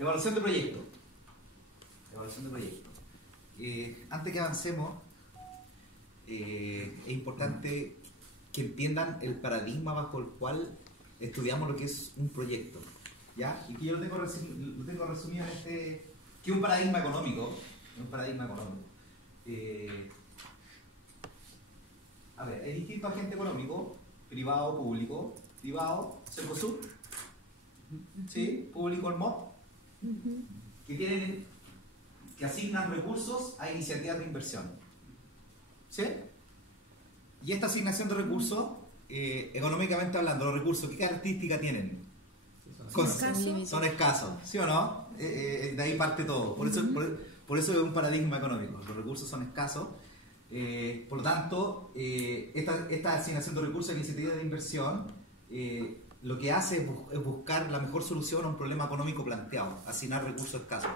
Evaluación de proyecto. Evaluación de proyecto. Antes que avancemos, es importante que entiendan el paradigma bajo el cual estudiamos lo que es un proyecto, ¿ya? Y que yo lo tengo resumido en que es un paradigma económico. Un paradigma económico. A ver, hay distintos agentes económicos, privado, público. Privado, Cencosud, ¿sí? Público, el MOP, que asignan recursos a iniciativas de inversión, ¿sí? Y esta asignación de recursos, económicamente hablando, los recursos, ¿qué características tienen? Son escasos, ¿sí o no? De ahí parte todo. Por eso es un paradigma económico. Los recursos son escasos. Por lo tanto, esta asignación de recursos a iniciativas de inversión lo que hace es buscar la mejor solución a un problema económico planteado, asignar recursos escasos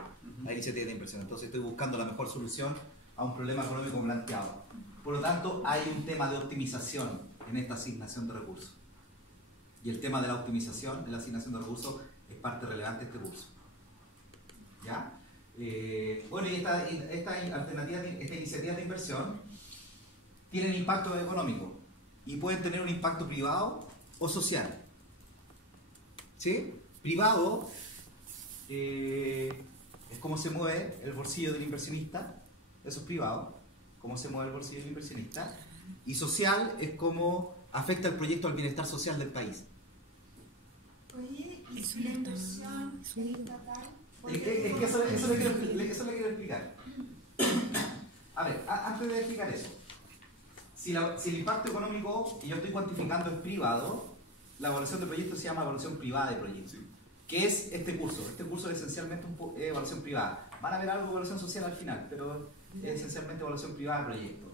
a iniciativas de inversión. Entonces estoy buscando la mejor solución a un problema económico planteado. Por lo tanto, hay un tema de optimización en esta asignación de recursos. Y el tema de la optimización en la asignación de recursos es parte relevante de este curso. ¿Ya? Bueno, y esta iniciativa de inversión tienen impacto económico y pueden tener un impacto privado o social. ¿Sí? Privado es cómo se mueve el bolsillo del inversionista, eso es privado, cómo se mueve el bolsillo del inversionista, y social es cómo afecta el proyecto al bienestar social del país. Oye, ¿y si la inversión es estatal? Es que eso le quiero explicar. A ver, antes de explicar eso, si el impacto económico que yo estoy cuantificando es privado, la evaluación de proyecto se llama evaluación privada de proyectos. Sí. ¿Qué es este curso? Este curso es esencialmente evaluación privada. Van a ver algo de evaluación social al final, pero es esencialmente evaluación privada de proyectos.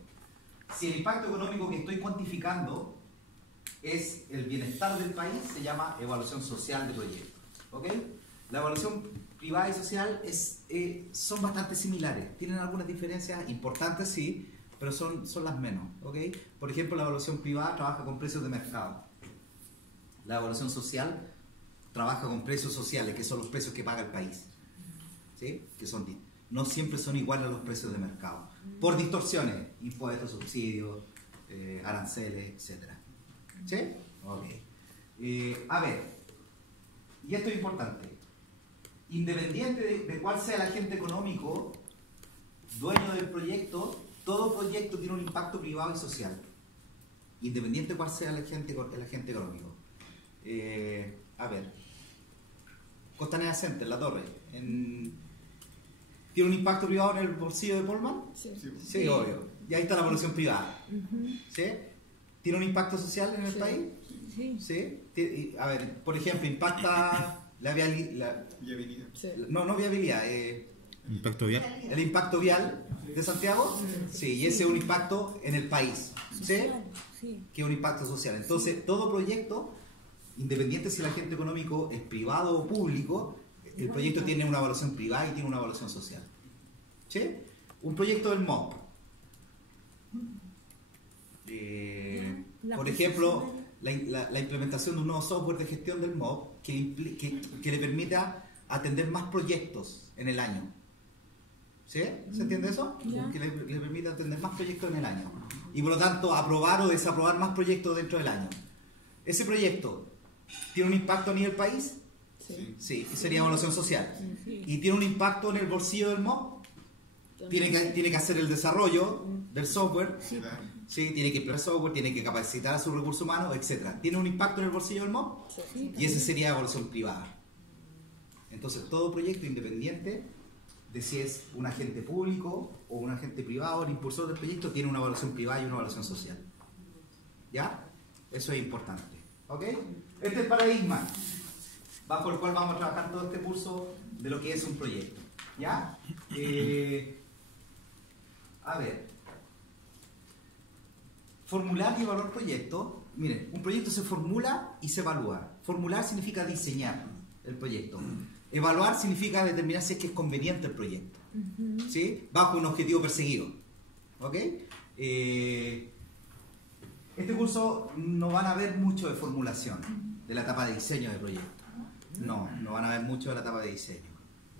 Si el impacto económico que estoy cuantificando es el bienestar del país, se llama evaluación social de proyectos. ¿Ok? La evaluación privada y social son bastante similares. Tienen algunas diferencias importantes, sí, pero son las menos. ¿Ok? Por ejemplo, la evaluación privada trabaja con precios de mercado. La evaluación social trabaja con precios sociales, que son los precios que paga el país. ¿Sí? Que no siempre son iguales a los precios de mercado. Por distorsiones, impuestos, subsidios, aranceles, etc. ¿Sí? Ok. A ver, y esto es importante. Independiente de cuál sea el agente económico, dueño del proyecto, todo proyecto tiene un impacto privado y social. Independiente de cuál sea el agente económico. A ver, Costanera Center, La Torre, ¿tiene un impacto privado en el bolsillo de Polman? Sí, obvio. Y ahí está la evaluación privada. ¿Sí? ¿Tiene un impacto social en el país? Sí. A ver, por ejemplo, impacta la viabilidad. No viabilidad. ¿Impacto vial? El impacto vial de Santiago. Sí, y ese es un impacto en el país. ¿Sí? Que es un impacto social. Entonces, todo proyecto, independiente si el agente económico es privado o público, el proyecto tiene una evaluación privada y tiene una evaluación social. ¿Sí? Un proyecto del MOP. Por ejemplo, la implementación de un nuevo software de gestión del MOP que le permita atender más proyectos en el año. ¿Sí? ¿Se entiende eso? Que le permita atender más proyectos en el año. Y por lo tanto, aprobar o desaprobar más proyectos dentro del año. ¿Ese proyecto tiene un impacto a nivel país? Sí, sería evaluación social. ¿Y tiene un impacto en el bolsillo del MOP? Tiene que hacer el desarrollo del software. Sí, tiene que implementar software, tiene que capacitar a sus recursos humanos, etc. ¿Tiene un impacto en el bolsillo del MOP? Y ese sería evaluación privada. Entonces, todo proyecto independiente de si es un agente público o un agente privado, el impulsor del proyecto tiene una evaluación privada y una evaluación social. ¿Ya? Eso es importante. ¿Ok? Este es el paradigma bajo el cual vamos a trabajar todo este curso de lo que es un proyecto. ¿Ya? A ver. Formular y evaluar proyectos. Miren, un proyecto se formula y se evalúa. Formular significa diseñar el proyecto. Evaluar significa determinar si es que es conveniente el proyecto. ¿Sí? Bajo un objetivo perseguido. ¿Ok? Este curso no van a ver mucho de formulación de la etapa de diseño de proyecto. No van a ver mucho de la etapa de diseño.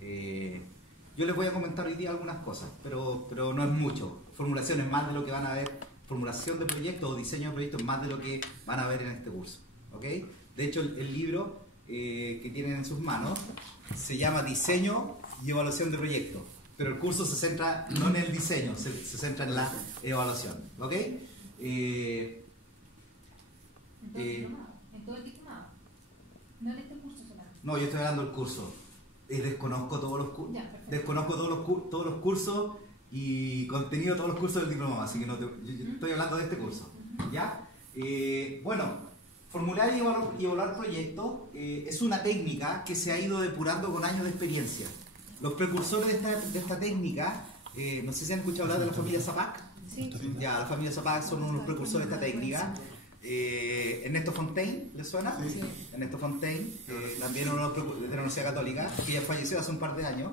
Yo les voy a comentar hoy día algunas cosas, pero no es mucho. Formulación es más de lo que van a ver, formulación de proyectos o diseño de proyectos es más de lo que van a ver en este curso. ¿Ok? De hecho, el libro que tienen en sus manos se llama Diseño y Evaluación de Proyectos, pero el curso se centra no en el diseño, se centra en la evaluación. ¿Ok? En todo el diplomado, no en este curso solamente. No, yo estoy hablando del curso. Desconozco todos los cursos. Ya, perfecto. Desconozco todos los cursos y contenido de todos los cursos del diplomado, así que yo estoy hablando de este curso. ¿Ya? Bueno, formular y evaluar proyectos es una técnica que se ha ido depurando con años de experiencia. Los precursores de esta técnica, no sé si han escuchado hablar de la familia Zapac. Sí. Ya, la familia Zapac son unos precursores de esta técnica. Ernesto Fontaine, ¿le suena? Sí. Ernesto Fontaine, también uno de la Universidad Católica, que ya falleció hace un par de años.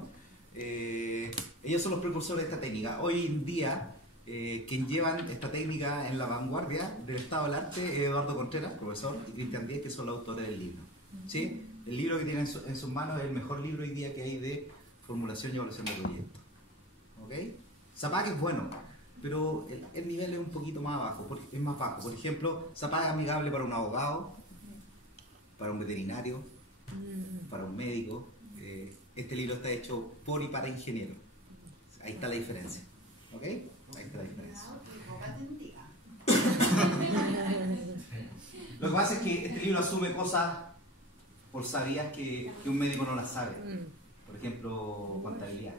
Ellos son los precursores de esta técnica. Hoy en día, quien llevan esta técnica en la vanguardia del estado del arte es Eduardo Contreras, profesor, y Cristian Díez, que son los autores del libro. ¿Sí? El libro que tienen en sus manos es el mejor libro hoy día que hay de formulación y evaluación de proyectos. ¿Ok? Zapac es bueno, pero el nivel es un poquito más bajo, es más bajo. Por ejemplo, Zapac es amigable para un abogado, para un veterinario, para un médico. Este libro está hecho por y para ingenieros. Ahí está la diferencia. ¿Ok? Ahí está la diferencia. Lo que pasa es que este libro asume cosas por sabias que un médico no las sabe. Por ejemplo, contabilidad.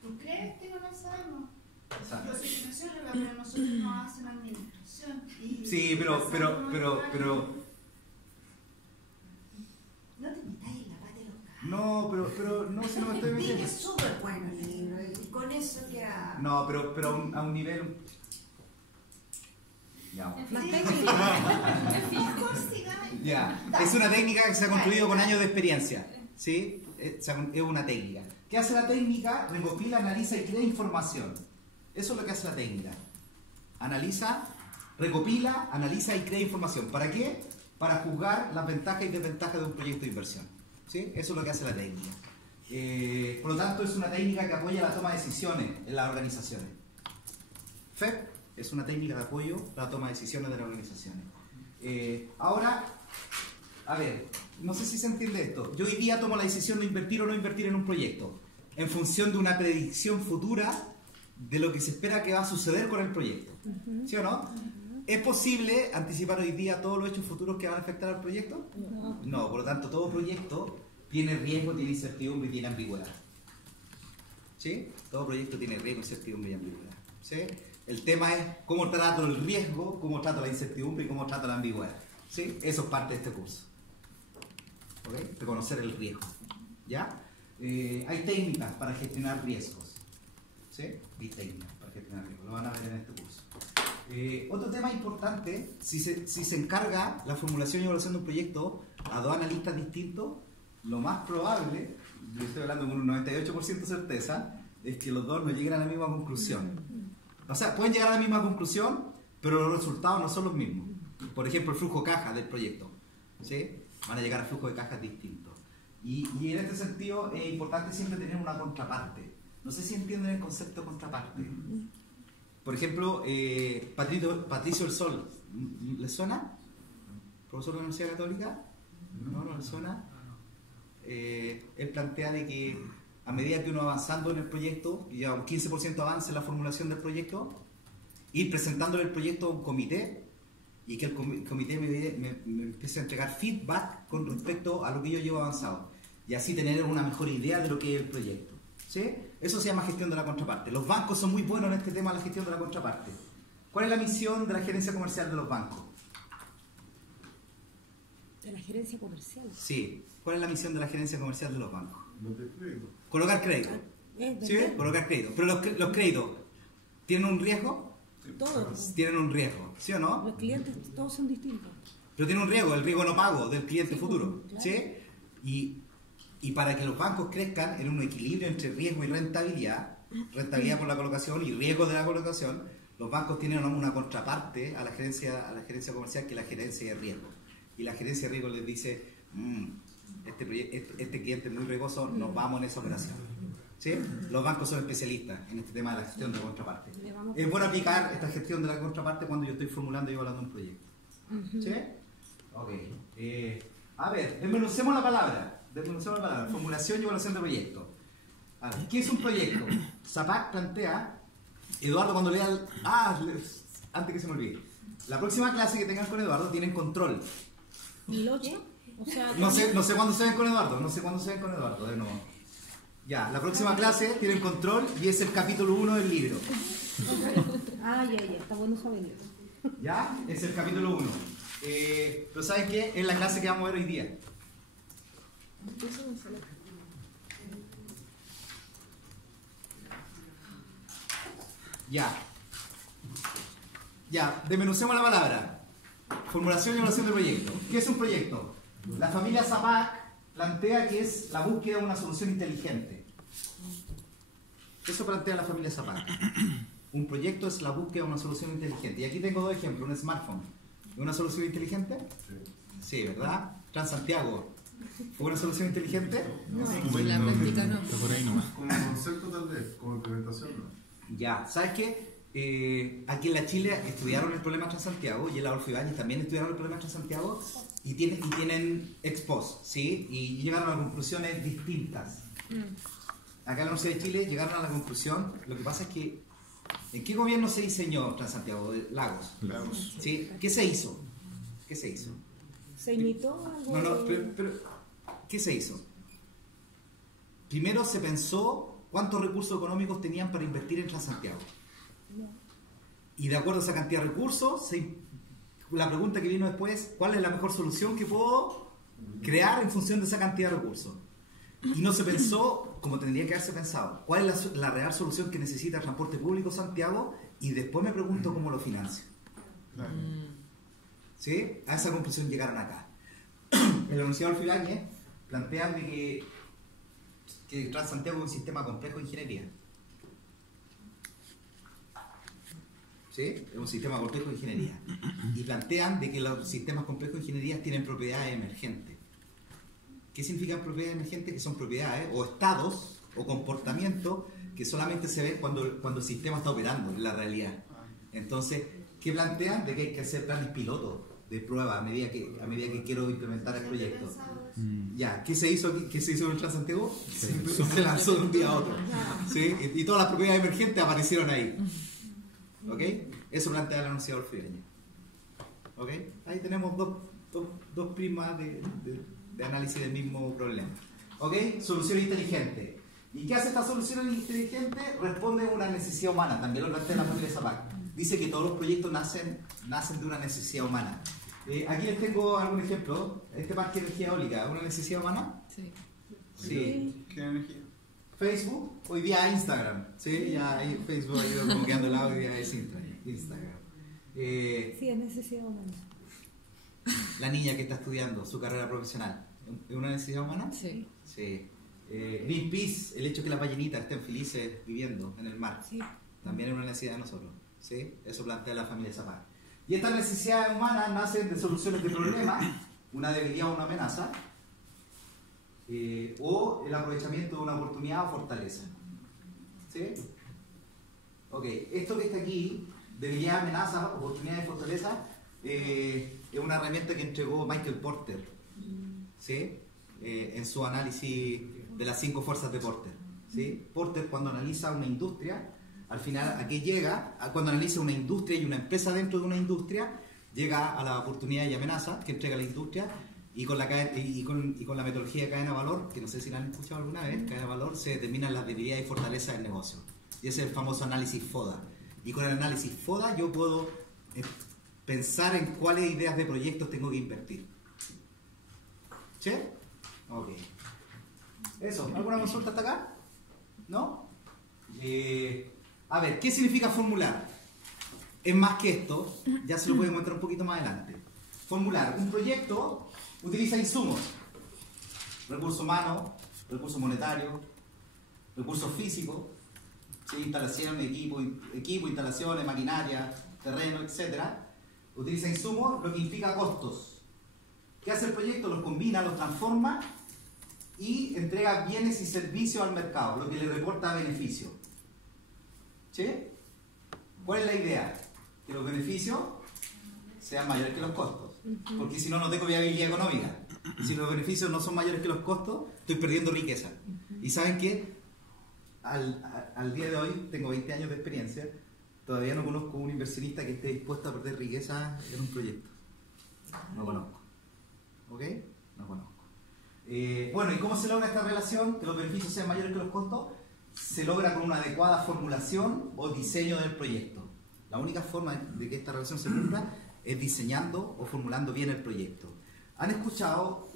¿Tú crees que no lo sabemos? O sea, Yo soy socióloga, pero nosotros no hacen administración. sí, pero No te metáis en la pata de los caballos. no, pero no se lo estoy Sí, metiendo. es súper bueno el libro y con eso ya... No, pero a un nivel. Ya. Más Sí. técnico. Mejor sigáis. Ya. Es una técnica que se ha construido con años de experiencia. ¿Sí? Es una técnica. ¿Qué hace la técnica? Recopila, analiza y crea información. Eso es lo que hace la técnica. Analiza, recopila, analiza y crea información. ¿Para qué? Para juzgar las ventajas y desventajas de un proyecto de inversión. ¿Sí? Eso es lo que hace la técnica. Por lo tanto, es una técnica que apoya la toma de decisiones en las organizaciones. FEP es una técnica de apoyo a la toma de decisiones de las organizaciones. Ahora, a ver, no sé si se entiende esto. Yo hoy día tomo la decisión de invertir o no invertir en un proyecto en función de una predicción futura de lo que se espera que va a suceder con el proyecto. ¿Sí o no? ¿Es posible anticipar hoy día todos los hechos futuros que van a afectar al proyecto? No, por lo tanto, todo proyecto tiene riesgo, tiene incertidumbre y tiene ambigüedad. ¿Sí? Todo proyecto tiene riesgo, incertidumbre y ambigüedad. ¿Sí? El tema es cómo trato el riesgo, cómo trato la incertidumbre y cómo trato la ambigüedad. ¿Sí? Eso es parte de este curso. ¿Ok? De conocer el riesgo. ¿Ya? Hay técnicas para gestionar riesgos. ¿Sí? Hay técnicas para gestionar riesgos. Lo van a ver en este curso. Otro tema importante, si se encarga la formulación y evaluación de un proyecto a dos analistas distintos, lo más probable, yo estoy hablando con un 98% de certeza, es que los dos no lleguen a la misma conclusión. O sea, pueden llegar a la misma conclusión, pero los resultados no son los mismos. Por ejemplo, el flujo caja del proyecto. ¿Sí? Van a llegar a flujos de cajas distintos. Y en este sentido es importante siempre tener una contraparte. No sé si entienden el concepto de contraparte. Por ejemplo, Patricio El Sol, ¿les suena? ¿Profesor de la Universidad Católica? ¿No les suena? Él plantea de que a medida que uno va avanzando en el proyecto, y ya un 15% avance en la formulación del proyecto, ir presentándole el proyecto a un comité y que el comité me empiece a entregar feedback con respecto a lo que yo llevo avanzado y así tener una mejor idea de lo que es el proyecto. ¿Sí? Eso se llama gestión de la contraparte. Los bancos son muy buenos en este tema de la gestión de la contraparte. ¿Cuál es la misión de la gerencia comercial de los bancos? De la gerencia comercial. Sí. ¿Cuál es la misión de la gerencia comercial de los bancos? Crédito. Colocar crédito. ¿Sí? Colocar crédito. Pero los créditos, ¿tienen un riesgo? Todos. Tienen un riesgo, ¿sí o no? Los clientes todos son distintos. Pero tienen un riesgo, el riesgo no pago del cliente Sí, futuro. claro. ¿Sí? Y para que los bancos crezcan en un equilibrio entre riesgo y rentabilidad por la colocación y riesgo de la colocación, los bancos tienen una contraparte a la gerencia comercial, que es la gerencia de riesgo. Y la gerencia de riesgo les dice, este cliente es muy riesgoso, nos vamos en esa operación. ¿Sí? Los bancos son especialistas en este tema de la gestión de la contraparte. Es bueno aplicar esta gestión de la contraparte cuando yo estoy formulando y evaluando un proyecto. ¿Sí? Ok. A ver, desmenucemos la palabra. Formulación y evaluación de proyecto. A ver, ¿qué es un proyecto? Zapac plantea, Eduardo cuando lea antes que se me olvide, la próxima clase que tengan con Eduardo tienen control. ¿El 8? O sea, No sé cuándo se ven con Eduardo, de nuevo. Ya, la próxima clase tienen control y es el capítulo 1 del libro. ya, está bueno saberlo. ¿Ya? Es el capítulo 1. Pero ¿saben qué? Es la clase que vamos a ver hoy día. Ya, desmenucemos la palabra. Formulación y evaluación de proyecto. ¿Qué es un proyecto? La familia Zapac plantea que es la búsqueda de una solución inteligente. Eso plantea la familia Zapac. Un proyecto es la búsqueda de una solución inteligente. Y aquí tengo dos ejemplos. Un smartphone. ¿Es una solución inteligente? Sí, ¿verdad? Transantiago. ¿Fue una solución inteligente? No, en la práctica no. Está por ahí nomás. Como concepto tal vez, como implementación no. Ya, ¿sabes qué? Aquí en la Chile estudiaron el problema Transantiago y en la Adolfo Ibáñez también estudiaron el problema Transantiago y tienen ex post, ¿sí? Y llegaron a conclusiones distintas. Acá en la Universidad de Chile llegaron a la conclusión, lo que pasa es que ¿en qué gobierno se diseñó Transantiago? Lagos. ¿Sí? ¿Qué se hizo? ¿Se imitó algo? No, pero ¿qué se hizo? Primero se pensó cuántos recursos económicos tenían para invertir en Transantiago. Y de acuerdo a esa cantidad de recursos, la pregunta que vino después, ¿cuál es la mejor solución que puedo crear en función de esa cantidad de recursos? Y no se pensó como tendría que haberse pensado, ¿cuál es la real solución que necesita el transporte público Santiago? Y después me pregunto cómo lo financio. ¿Sí? A esa conclusión llegaron acá. En la Universidad Adolfo Ibáñez plantean de que Transantiago es un sistema complejo de ingeniería. ¿Sí? Es un sistema complejo de ingeniería. Y plantean de que los sistemas complejos de ingeniería tienen propiedades emergentes. ¿Qué significan propiedades emergentes? Que son propiedades o estados o comportamientos que solamente se ven cuando el sistema está operando en la realidad. Entonces, ¿qué plantean? De que hay que hacer planes pilotos de prueba a medida que quiero implementar el proyecto. Ya, ¿qué se hizo aquí? ¿Qué se hizo en el Transantiago? Se lanzó de un día a otro. ¿Sí? Y todas las propiedades emergentes aparecieron ahí. ¿Ok? Eso plantea la Universidad Adolfo Ibáñez. ¿Ok? Ahí tenemos dos prismas de análisis del mismo problema. ¿Ok? Solución inteligente. ¿Y qué hace esta solución inteligente? Responde a una necesidad humana. También lo plantea la familia Zapac. Dice que todos los proyectos nacen de una necesidad humana. Aquí les tengo algún ejemplo. Este parque de energía eólica, ¿una necesidad humana? Sí. Sí. ¿Qué energía? Facebook, hoy día Instagram. Sí, ya ahí Facebook ha ido como quedando al lado, hoy día es Instagram. Sí, es necesidad humana. La niña que está estudiando su carrera profesional, ¿es una necesidad humana? Sí. Sí. Greenpeace, el hecho que las ballenitas estén felices viviendo en el mar, Sí. también es una necesidad de nosotros. ¿Sí? Eso plantea la familia Zapac. Y estas necesidades humanas nacen de soluciones de problemas, una debilidad o una amenaza, o el aprovechamiento de una oportunidad o fortaleza. ¿Sí? Ok, esto que está aquí, debilidad, amenaza, oportunidad y fortaleza, es una herramienta que entregó Michael Porter, ¿sí? En su análisis de las 5 fuerzas de Porter. ¿Sí? Porter, cuando analiza una industria, al final, ¿a qué llega? Cuando analiza una industria y una empresa dentro de una industria, llega a la oportunidad y amenaza que entrega la industria, y con la metodología de cadena de valor, que no sé si la han escuchado alguna vez, cadena de valor, se determinan las debilidades y fortalezas del negocio. Y ese es el famoso análisis FODA. Y con el análisis FODA yo puedo pensar en cuáles ideas de proyectos tengo que invertir. ¿Sí? Ok. Eso, ¿alguna consulta hasta acá? ¿No? A ver, ¿qué significa formular? Es más que esto, ya se lo voy a mostrar un poquito más adelante. Formular. Un proyecto utiliza insumos, recursos humanos, recursos monetarios, recursos físicos, ¿sí? Instalaciones, equipo, instalaciones, maquinaria, terreno, etc. Utiliza insumos, lo que implica costos. ¿Qué hace el proyecto? Los combina, los transforma y entrega bienes y servicios al mercado, lo que le reporta beneficio. ¿Sí? ¿Cuál es la idea? Que los beneficios sean mayores que los costos, porque si no, no tengo viabilidad económica. Si los beneficios no son mayores que los costos, estoy perdiendo riqueza. Y ¿saben qué? Al día de hoy, tengo 20 años de experiencia, todavía no conozco un inversionista que esté dispuesto a perder riqueza en un proyecto. No conozco. ¿Ok? No conozco. Bueno, ¿y cómo se logra esta relación? Que los beneficios sean mayores que los costos. Se logra con una adecuada formulación o diseño del proyecto. La única forma de que esta relación se cumpla es diseñando o formulando bien el proyecto. ¿Han escuchado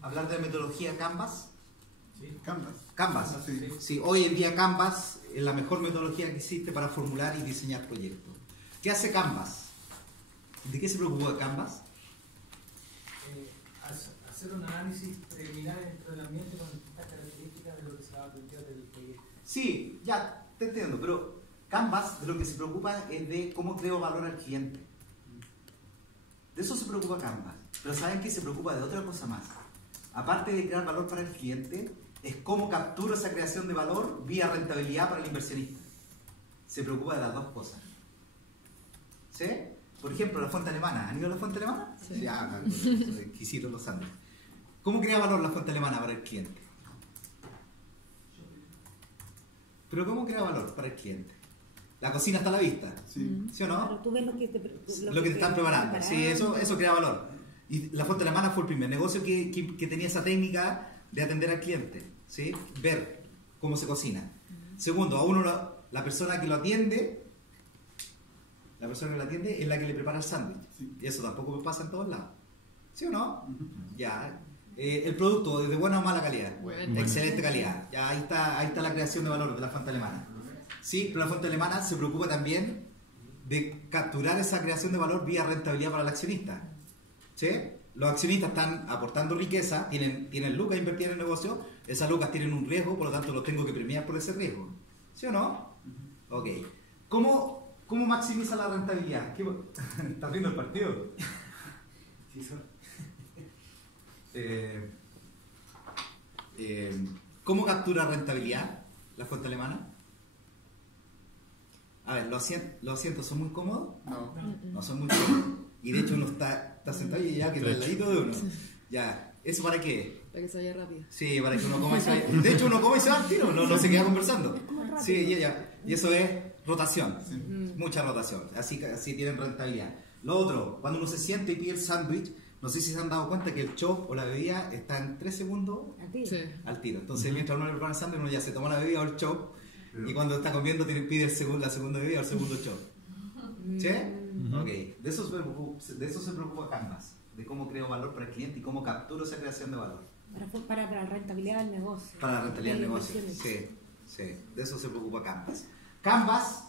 hablar de la metodología Canvas? Sí. Canvas. Canvas. Sí. Sí, hoy en día Canvas es la mejor metodología que existe para formular y diseñar proyectos. ¿Qué hace Canvas? ¿De qué se preocupa Canvas? Hacer un análisis preliminar dentro del ambiente con distintas características de lo que se va a plantear del proyecto. Sí, ya, te entiendo, pero Canvas de lo que se preocupa es de cómo creo valor al cliente. De eso se preocupa Canvas. Pero ¿saben qué? Se preocupa de otra cosa más. Aparte de crear valor para el cliente, es cómo capturo esa creación de valor vía rentabilidad para el inversionista. Se preocupa de las dos cosas. ¿Sí? Por ejemplo, la fuente alemana. ¿Han ido a la fuente alemana? Sí. Ya, exquisitos los Andes. ¿Cómo crea valor la fuente alemana para el cliente? Pero ¿cómo crea valor para el cliente? La cocina está a la vista. Sí. ¿Sí o no? Claro, tú ves lo que te están preparando. Sí, eso crea valor. Y la fuente alemana fue el primer negocio que tenía esa técnica de atender al cliente. ¿Sí? Ver cómo se cocina. Segundo, a uno la persona que lo atiende, es la que le prepara el sándwich. Sí. Y eso tampoco pasa en todos lados. ¿Sí o no? Ya. El producto de buena o mala calidad. Excelente calidad. Ya ahí está la creación de valor de la fuente alemana. Sí, pero la fuente alemana se preocupa también de capturar esa creación de valor vía rentabilidad para el accionista. ¿Sí? Los accionistas están aportando riqueza, tienen lucas invertidas en el negocio, esas lucas tienen un riesgo, por lo tanto los tengo que premiar por ese riesgo. ¿Sí o no? Ok. ¿Cómo maximiza la rentabilidad? ¿Estás viendo el partido? ¿Cómo captura rentabilidad la fuente alemana? A ver, ¿los asientos son muy cómodos? No. No son muy cómodos. Y de hecho uno está sentado y ya queda al ladito de uno. Ya, ¿eso para qué? Para que se vaya rápido. Sí, para que uno coma y se vaya. De hecho uno come y se va al tiro, no se queda conversando. Sí, ya. Y eso es rotación. Sí. Mucha rotación. Así tienen rentabilidad. Lo otro, cuando uno se siente y pide el sándwich, no sé si se han dado cuenta que el chop o la bebida está en 3 segundos al tiro. Entonces, mientras uno le prepara el sándwich, uno ya se toma la bebida o el chop. Y cuando está comiendo, pide la segunda bebida o el segundo chop. ¿Sí? Ok. De eso se preocupa Canvas. De cómo creo valor para el cliente y cómo capturo esa creación de valor. Para la rentabilidad del negocio. Para la rentabilidad del negocio. Sí. De eso se preocupa Canvas. Canvas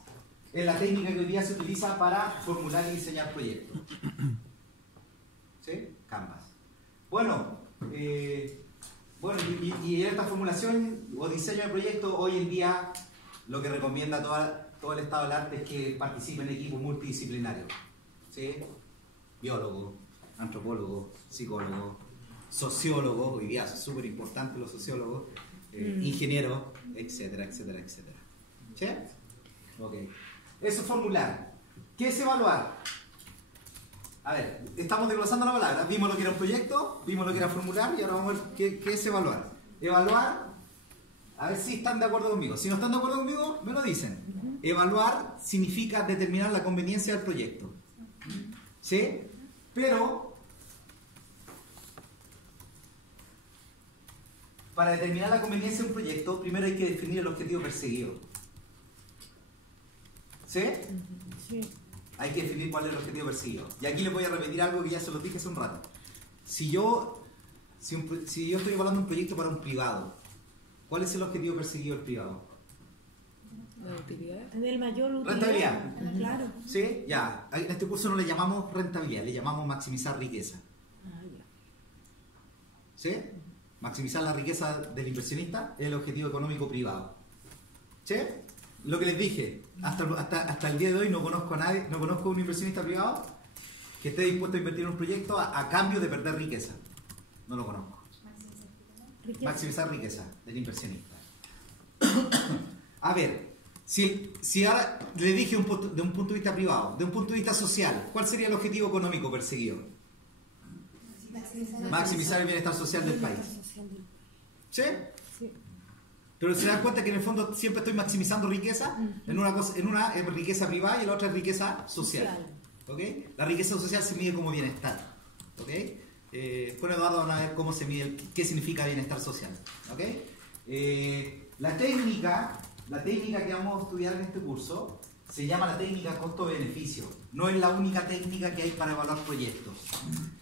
es la técnica que hoy día se utiliza para formular y diseñar proyectos. ¿Sí? Canvas. Bueno, y en esta formulación o diseño de proyecto, hoy en día lo que recomienda todo el estado del arte es que participen en equipos multidisciplinarios. ¿Sí? Biólogos, antropólogos, psicólogos, sociólogos, hoy día es súper importante los sociólogos, ingenieros, etcétera. ¿Sí? Ok. Eso es formular. ¿Qué es evaluar? A ver, estamos desglosando la palabra. Vimos lo que era un proyecto, vimos lo que era formular y ahora vamos a ver qué es evaluar. Evaluar, a ver si están de acuerdo conmigo. Si no están de acuerdo conmigo, me lo dicen. Evaluar significa determinar la conveniencia del proyecto. ¿Sí? Pero para determinar la conveniencia de un proyecto, primero hay que definir el objetivo perseguido. ¿Sí? Sí. Hay que definir cuál es el objetivo perseguido. Y aquí les voy a repetir algo que ya se lo dije hace un rato. Si yo estoy evaluando un proyecto para un privado, ¿cuál es el objetivo perseguido del privado? La utilidad. El mayor utilidad. Rentabilidad. Claro. ¿Sí? Ya. En este curso no le llamamos rentabilidad, le llamamos maximizar riqueza. ¿Sí? Maximizar la riqueza del inversionista es el objetivo económico privado. ¿Sí? Lo que les dije, hasta el día de hoy no conozco a nadie, no conozco a un inversionista privado que esté dispuesto a invertir en un proyecto a cambio de perder riqueza. No lo conozco. Riqueza. Maximizar riqueza del inversionista. A ver, si ahora le dije de un punto de vista privado, de un punto de vista social, ¿cuál sería el objetivo económico perseguido? Maximizar el bienestar social del país. ¿Sí? Sí. Pero se dan cuenta que en el fondo siempre estoy maximizando riqueza. En una es riqueza privada y en la otra es riqueza social. ¿Ok? La riqueza social se mide como bienestar. ¿Ok? Con Eduardo van a ver cómo se mide, qué significa bienestar social. ¿Ok? La técnica que vamos a estudiar en este curso se llama la técnica costo-beneficio. No es la única técnica que hay para evaluar proyectos.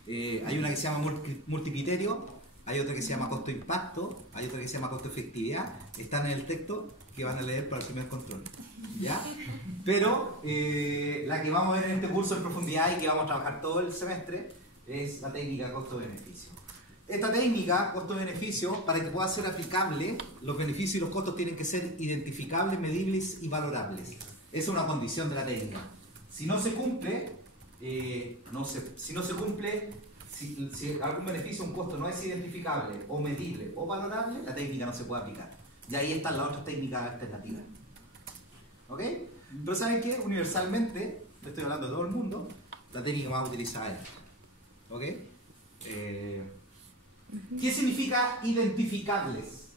Hay una que se llama multicriterio, hay otra que se llama costo-impacto, hay otra que se llama costo-efectividad. Están en el texto que van a leer para el primer control. ¿Ya? Pero la que vamos a ver en este curso en profundidad y que vamos a trabajar todo el semestre es la técnica costo-beneficio. Esta técnica, costo-beneficio, para que pueda ser aplicable, los beneficios y los costos tienen que ser identificables, medibles y valorables. Esa es una condición de la técnica. Si no se cumple, si algún beneficio o un costo no es identificable o medible o valorable, la técnica no se puede aplicar. Y ahí están las otras técnicas alternativas. ¿Ok? Pero ¿saben qué? Universalmente, le estoy hablando de todo el mundo, la técnica más utilizada es. ¿Ok? ¿Qué significa identificables?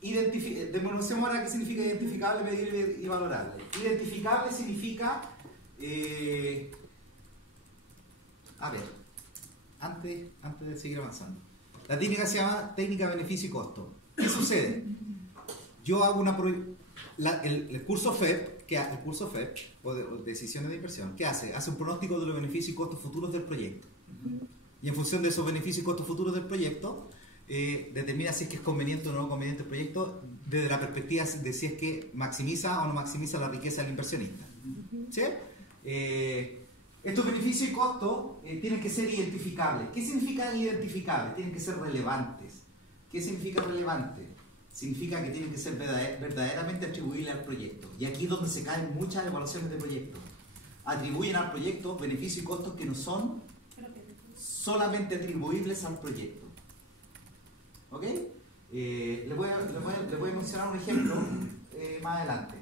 Demostremos ahora qué significa identificable, medible y valorable. Identificable significa... a ver, antes de seguir avanzando. La técnica se llama técnica beneficio y costo. ¿Qué sucede? Yo hago el curso FEP, el curso FEP, o decisiones de inversión, ¿qué hace? Hace un pronóstico de los beneficios y costos futuros del proyecto. Y en función de esos beneficios y costos futuros del proyecto, determina si es que es conveniente o no conveniente el proyecto desde la perspectiva de si es que maximiza o no maximiza la riqueza del inversionista. ¿Sí? Estos beneficios y costos tienen que ser identificables. ¿Qué significa identificables? Tienen que ser relevantes. ¿Qué significa relevante? Significa que tienen que ser verdaderamente atribuibles al proyecto. Y aquí es donde se caen muchas evaluaciones de proyectos. Atribuyen al proyecto beneficios y costos que no son solamente atribuibles al proyecto. ¿Ok? Les voy a mencionar un ejemplo más adelante.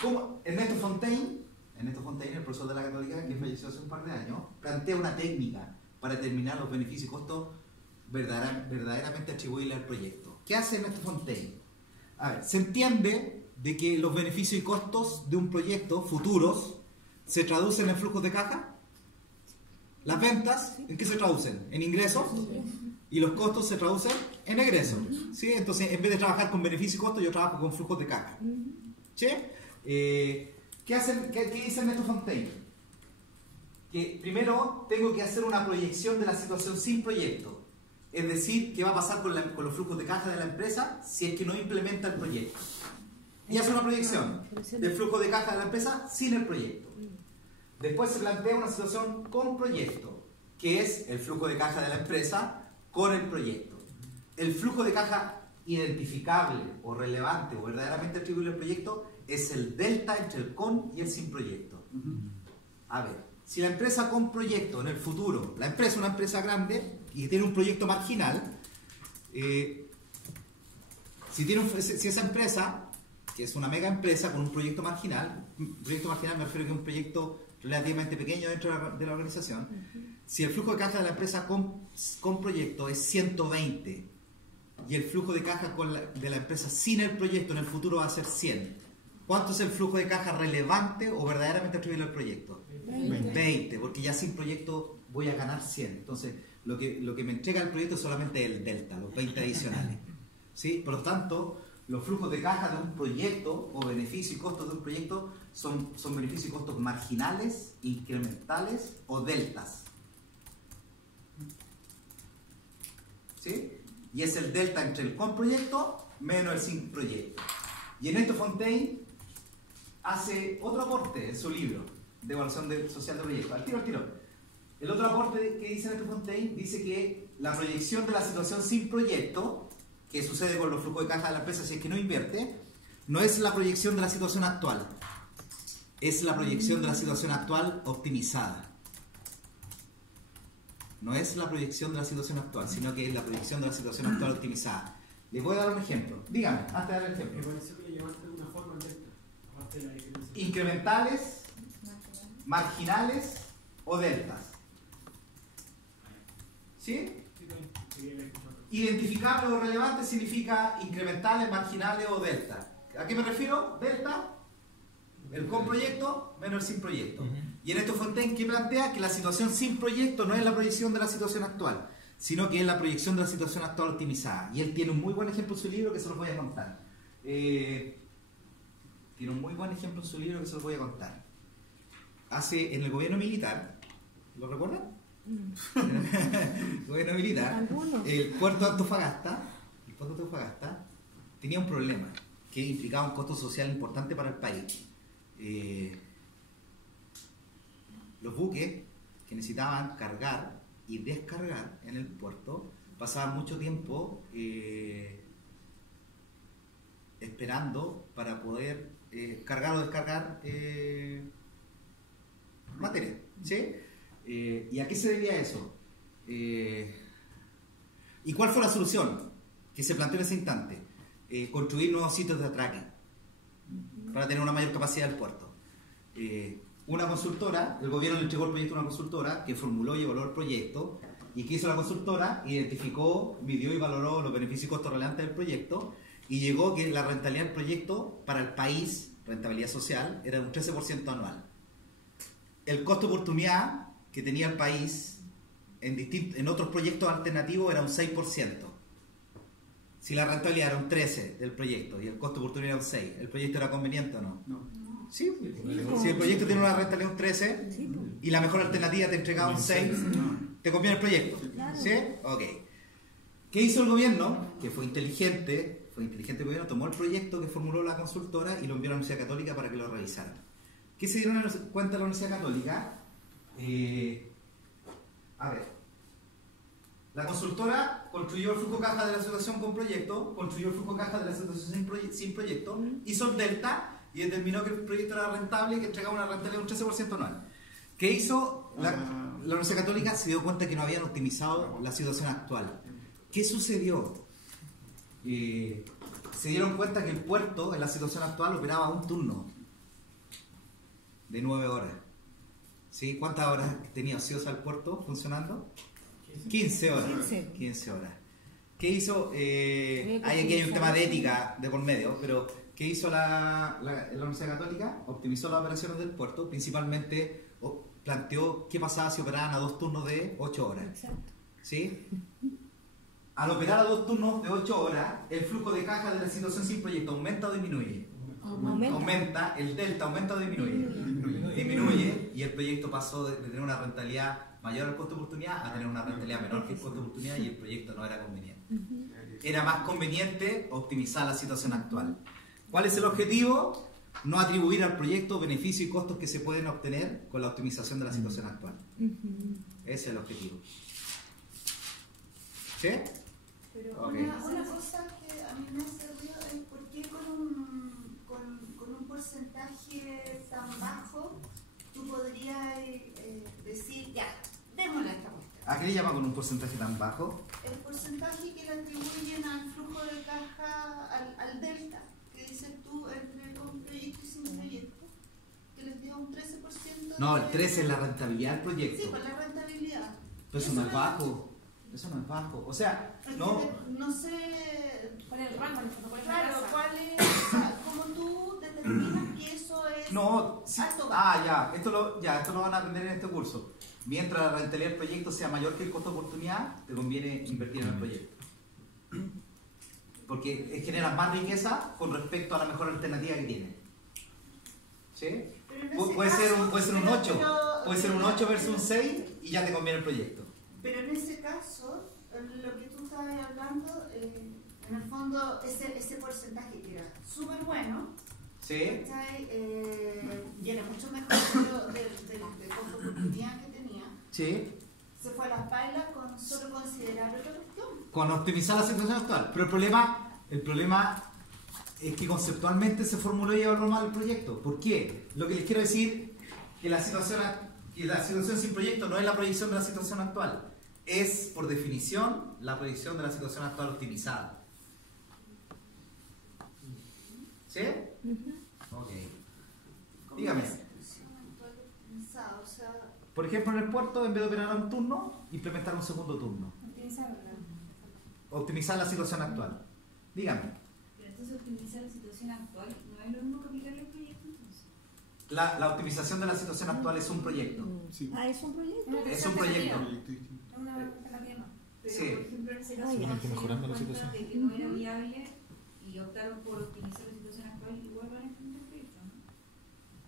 Como Ernesto Fontaine, el profesor de la Católica, que falleció hace un par de años, plantea una técnica para determinar los beneficios y costos verdaderamente atribuibles al proyecto. ¿Qué hace Ernesto Fontaine? A ver, se entiende de que los beneficios y costos de un proyecto futuros se traducen en flujos de caja. Las ventas, ¿en qué se traducen? En ingresos. Y los costos se traducen en egresos. ¿Sí? Entonces, en vez de trabajar con beneficios y costos, yo trabajo con flujos de caja. ¿Sí? ¿Qué dice Ernesto Fontaine? Que primero tengo que hacer una proyección de la situación sin proyecto. Es decir, qué va a pasar con los flujos de caja de la empresa si es que no implementa el proyecto. Y hace una proyección del flujo de caja de la empresa sin el proyecto. Después se plantea una situación con proyecto, que es el flujo de caja de la empresa con el proyecto. El flujo de caja identificable o relevante o verdaderamente atribuible al proyecto es el delta entre el con y el sin proyecto. A ver, si la empresa con proyecto en el futuro, la empresa es una empresa grande y tiene un proyecto marginal, si esa empresa, que es una mega empresa con un proyecto marginal me refiero a que es un proyecto relativamente pequeño dentro de la organización, si el flujo de caja de la empresa con proyecto es 120 y el flujo de caja de la empresa sin el proyecto en el futuro va a ser 100, ¿cuánto es el flujo de caja relevante o verdaderamente atribuible al proyecto? 20, porque ya sin proyecto voy a ganar 100. Entonces, lo que me entrega el proyecto es solamente el delta, los 20 adicionales. ¿Sí? Por lo tanto, los flujos de caja de un proyecto o beneficios y costos de un proyecto son beneficios y costos marginales, incrementales o deltas. ¿Sí? Y es el delta entre el con proyecto menos el sin proyecto. Y Ernesto Fontaine hace otro aporte en su libro de evaluación social de proyectos. Al tiro. El otro aporte que dice Ernesto Fontaine dice que la proyección de la situación sin proyecto, que sucede con los flujos de caja de la empresa si es que no invierte, no es la proyección de la situación actual, es la proyección de la situación actual optimizada. no es la proyección de la situación actual, sino que es la proyección de la situación actual optimizada. Les voy a dar un ejemplo. Dígame, antes de dar el ejemplo. Me pareció que le llamaste de una forma al delta, aparte de la diferencia. Incrementales, marginales o deltas. ¿Sí? Sí, también, quería haber escuchado. Identificable o relevante significa incrementales, marginales o delta. ¿A qué me refiero? Delta, el con proyecto menos el sin proyecto. Y en esto Fontaine, ¿qué plantea? Que la situación sin proyecto no es la proyección de la situación actual, sino que es la proyección de la situación actual optimizada. Y él tiene un muy buen ejemplo en su libro que se los voy a contar. Tiene un muy buen ejemplo en su libro que se los voy a contar. Hace en el gobierno militar, ¿lo recuerdan? El gobierno militar, Algunos. el puerto de Antofagasta tenía un problema que implicaba un costo social importante para el país. Los buques que necesitaban cargar y descargar en el puerto pasaban mucho tiempo esperando para poder cargar o descargar materia, ¿sí? ¿Y a qué se debía eso? ¿Y cuál fue la solución que se planteó en ese instante? Construir nuevos sitios de atraque para tener una mayor capacidad del puerto. Una consultora, el gobierno le entregó el proyecto a una consultora que formuló y evaluó el proyecto. ¿Y qué hizo la consultora? Identificó, midió y valoró los beneficios y costos relevantes del proyecto y llegó que la rentabilidad del proyecto para el país, rentabilidad social, era de un 13% anual. El costo de oportunidad que tenía el país en otros proyectos alternativos era un 6%. Si la rentabilidad era un 13% del proyecto y el costo de oportunidad era un 6%, ¿el proyecto era conveniente o no? No. Sí, si el proyecto tiene una rentabilidad de un 13% y la mejor alternativa te entregaba un 6%, ¿te conviene el proyecto? ¿Sí? Ok. ¿Qué hizo el gobierno? Que fue inteligente el gobierno, tomó el proyecto que formuló la consultora y lo envió a la Universidad Católica para que lo revisaran. ¿Qué se dieron cuenta de la Universidad Católica? A ver, la consultora construyó el flujo caja de la situación con proyecto, construyó el flujo caja de la situación sin proyecto, hizo el delta y determinó que el proyecto era rentable y que entregaba una rentabilidad de un 13% anual. ¿Qué hizo la Universidad Católica? Se dio cuenta que no habían optimizado la situación actual. ¿Qué sucedió? Se dieron cuenta que el puerto en la situación actual operaba un turno de 9 horas. ¿Sí? ¿Cuántas horas tenía ociosa el puerto funcionando? 15 horas. 15 horas. ¿Qué hizo? Aquí hay un tema de ética de por medio, pero ¿qué hizo la Universidad Católica? Optimizó las operaciones del puerto, principalmente planteó qué pasaba si operaban a 2 turnos de 8 horas. Exacto. ¿Sí? Al operar a 2 turnos de 8 horas, el flujo de caja de la situación sin proyecto aumenta o disminuye. Aumenta, el delta aumenta o disminuye. Disminuye y el proyecto pasó de tener una rentabilidad mayor al costo de oportunidad a tener una rentabilidad menor que el costo de oportunidad y el proyecto no era conveniente. Era más conveniente optimizar la situación actual. ¿Cuál es el objetivo? No atribuir al proyecto beneficios y costos que se pueden obtener con la optimización de la situación actual. Ese es el objetivo. ¿Sí? Pero Ok. una cosa que a mí me hace ruido es por qué con un porcentaje tan bajo tú podrías decir, ya, démosle a esta cuestión. ¿A qué le llama con un porcentaje tan bajo? El porcentaje que le atribuyen al flujo de caja, al delta, que dices tú, entre un proyecto y sin proyecto, que les dio un 13%. No, el 13 es la rentabilidad del proyecto. Sí, pues la rentabilidad. Pero eso no es bajo. Eso no es bajo. O sea, Es no. que no sé. ¿Cuál es el rango? No puedes Claro, pasar. ¿cuál es? O sea, ¿cómo tú determinas que eso es No, sí. alto o bajo? Esto lo van a aprender en este curso. Mientras la rentabilidad del proyecto sea mayor que el costo de oportunidad, te conviene invertir en el proyecto. Porque generas más riqueza con respecto a la mejor alternativa que tienes. ¿Sí? Pero en ese Puede ser caso, un 8. Puede ser un 8 versus un 6 y ya te conviene el proyecto. Pero en ese caso, lo que tú estabas hablando, en el fondo, ese porcentaje que era súper bueno, ¿Sí? ¿cachai? Y era mucho mejor del costo de oportunidad que tenía, Sí. se fue a las pailas con solo considerar otra cuestión. Con optimizar la situación actual. Pero el problema es que conceptualmente se formuló y evaluó mal el proyecto. ¿Por qué? Lo que les quiero decir que la situación sin proyecto no es la proyección de la situación actual. es, por definición, la proyección de la situación actual optimizada. ¿Sí? Ok. Dígame. O sea, Por ejemplo, en el puerto, en vez de operar a un turno, implementar un segundo turno. Optimizar la situación actual. Dígame. Pero entonces optimizar la situación actual no es lo mismo que aplicar el proyecto entonces. La optimización de la situación actual es un proyecto. Sí. Ah, ¿es un proyecto? Es un proyecto. Es una alternativa más. Pero, Sí. por ejemplo, en ese caso, Ah, ya. se Mejorando la dieron cuenta situación. de que no era viable y optaron por optimizar la situación actual, igual van a entender el proyecto,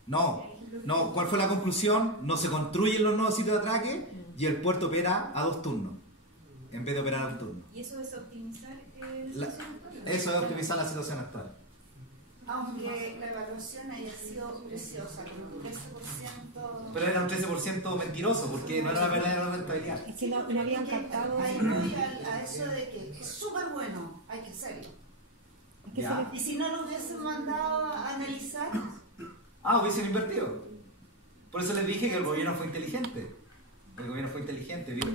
¿no? No, ¿cuál fue la conclusión? No se construyen los nuevos sitios de atraque y el puerto opera a 2 turnos, en vez de operar a un turno. Y eso es optimizar La- la situación actual. Eso es optimizar la situación actual. aunque la evaluación haya sido preciosa, con un 13%. Pero era un 13% mentiroso, porque no era la verdadera rentabilidad. Es que no habían captado. Ahí voy a eso de que es súper bueno, hay que hacerlo. Es que Ya. Y si no lo hubiesen mandado a analizar, Hubiesen invertido. Por eso les dije que el gobierno fue inteligente. El gobierno fue inteligente, ¿vio?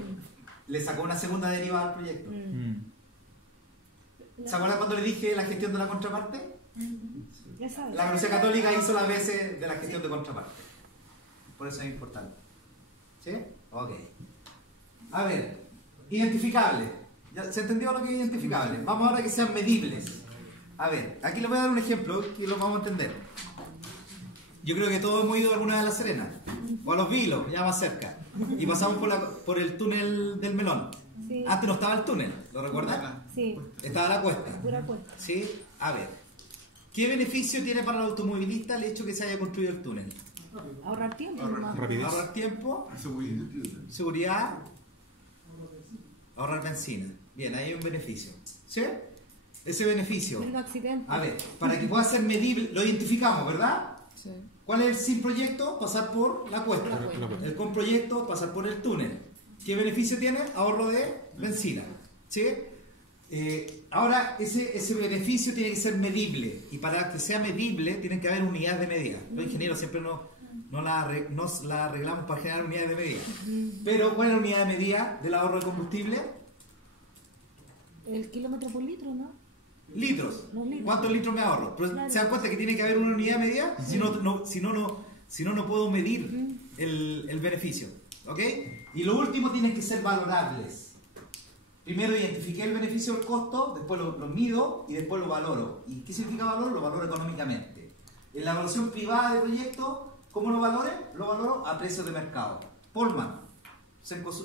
Le sacó una segunda derivada al proyecto. ¿Se acuerdan cuando le dije la gestión de la contraparte? Ya sabes. La Universidad Católica hizo las veces de la gestión de contraparte. Por eso es importante. ¿Sí? Ok. A ver, identificable. ¿Ya se entendió lo que es identificable? Vamos ahora a que sean medibles. A ver, aquí les voy a dar un ejemplo que lo vamos a entender. Yo creo que todos hemos ido alguna vez a La Serena o a Los Vilos, ya más cerca, y pasamos por el túnel del Melón. Sí. Antes no estaba el túnel, ¿lo recuerdan? Sí, Estaba la cuesta. pura cuesta. ¿Sí? A ver, ¿qué beneficio tiene para el automovilista el hecho que se haya construido el túnel? Ahorrar tiempo. Ahorrar nomás. Rapidez. Ahorrar tiempo, Seguridad. seguridad, ahorrar benzina. Bien, ahí hay un beneficio. ¿Sí? Ese beneficio. Menos accidentes. A ver, para que pueda ser medible, lo identificamos, ¿verdad? Sí. ¿Cuál es el sin proyecto? Pasar por la cuesta. La cuesta. El con proyecto, pasar por el túnel. ¿Qué beneficio tiene? Ahorro de benzina. ¿Sí? Ahora, ese beneficio tiene que ser medible. Y para que sea medible, tienen que haber unidades de medida. Los ingenieros siempre nos la arreglamos para generar unidades de medida. Pero, ¿cuál es la unidad de medida del ahorro de combustible? El kilómetro por litro, ¿no? Litros. Los litros. ¿Cuántos litros me ahorro? Pero Claro. se dan cuenta que tiene que haber una unidad de medida, si no, no puedo medir el beneficio. ¿Ok? Y lo último, tienen que ser valorables. Primero identifiqué el beneficio del costo, después lo mido y después lo valoro. ¿Y qué significa valor? Lo valoro económicamente. En la evaluación privada de proyectos, ¿cómo lo valore? Lo valoro a precios de mercado. Polman,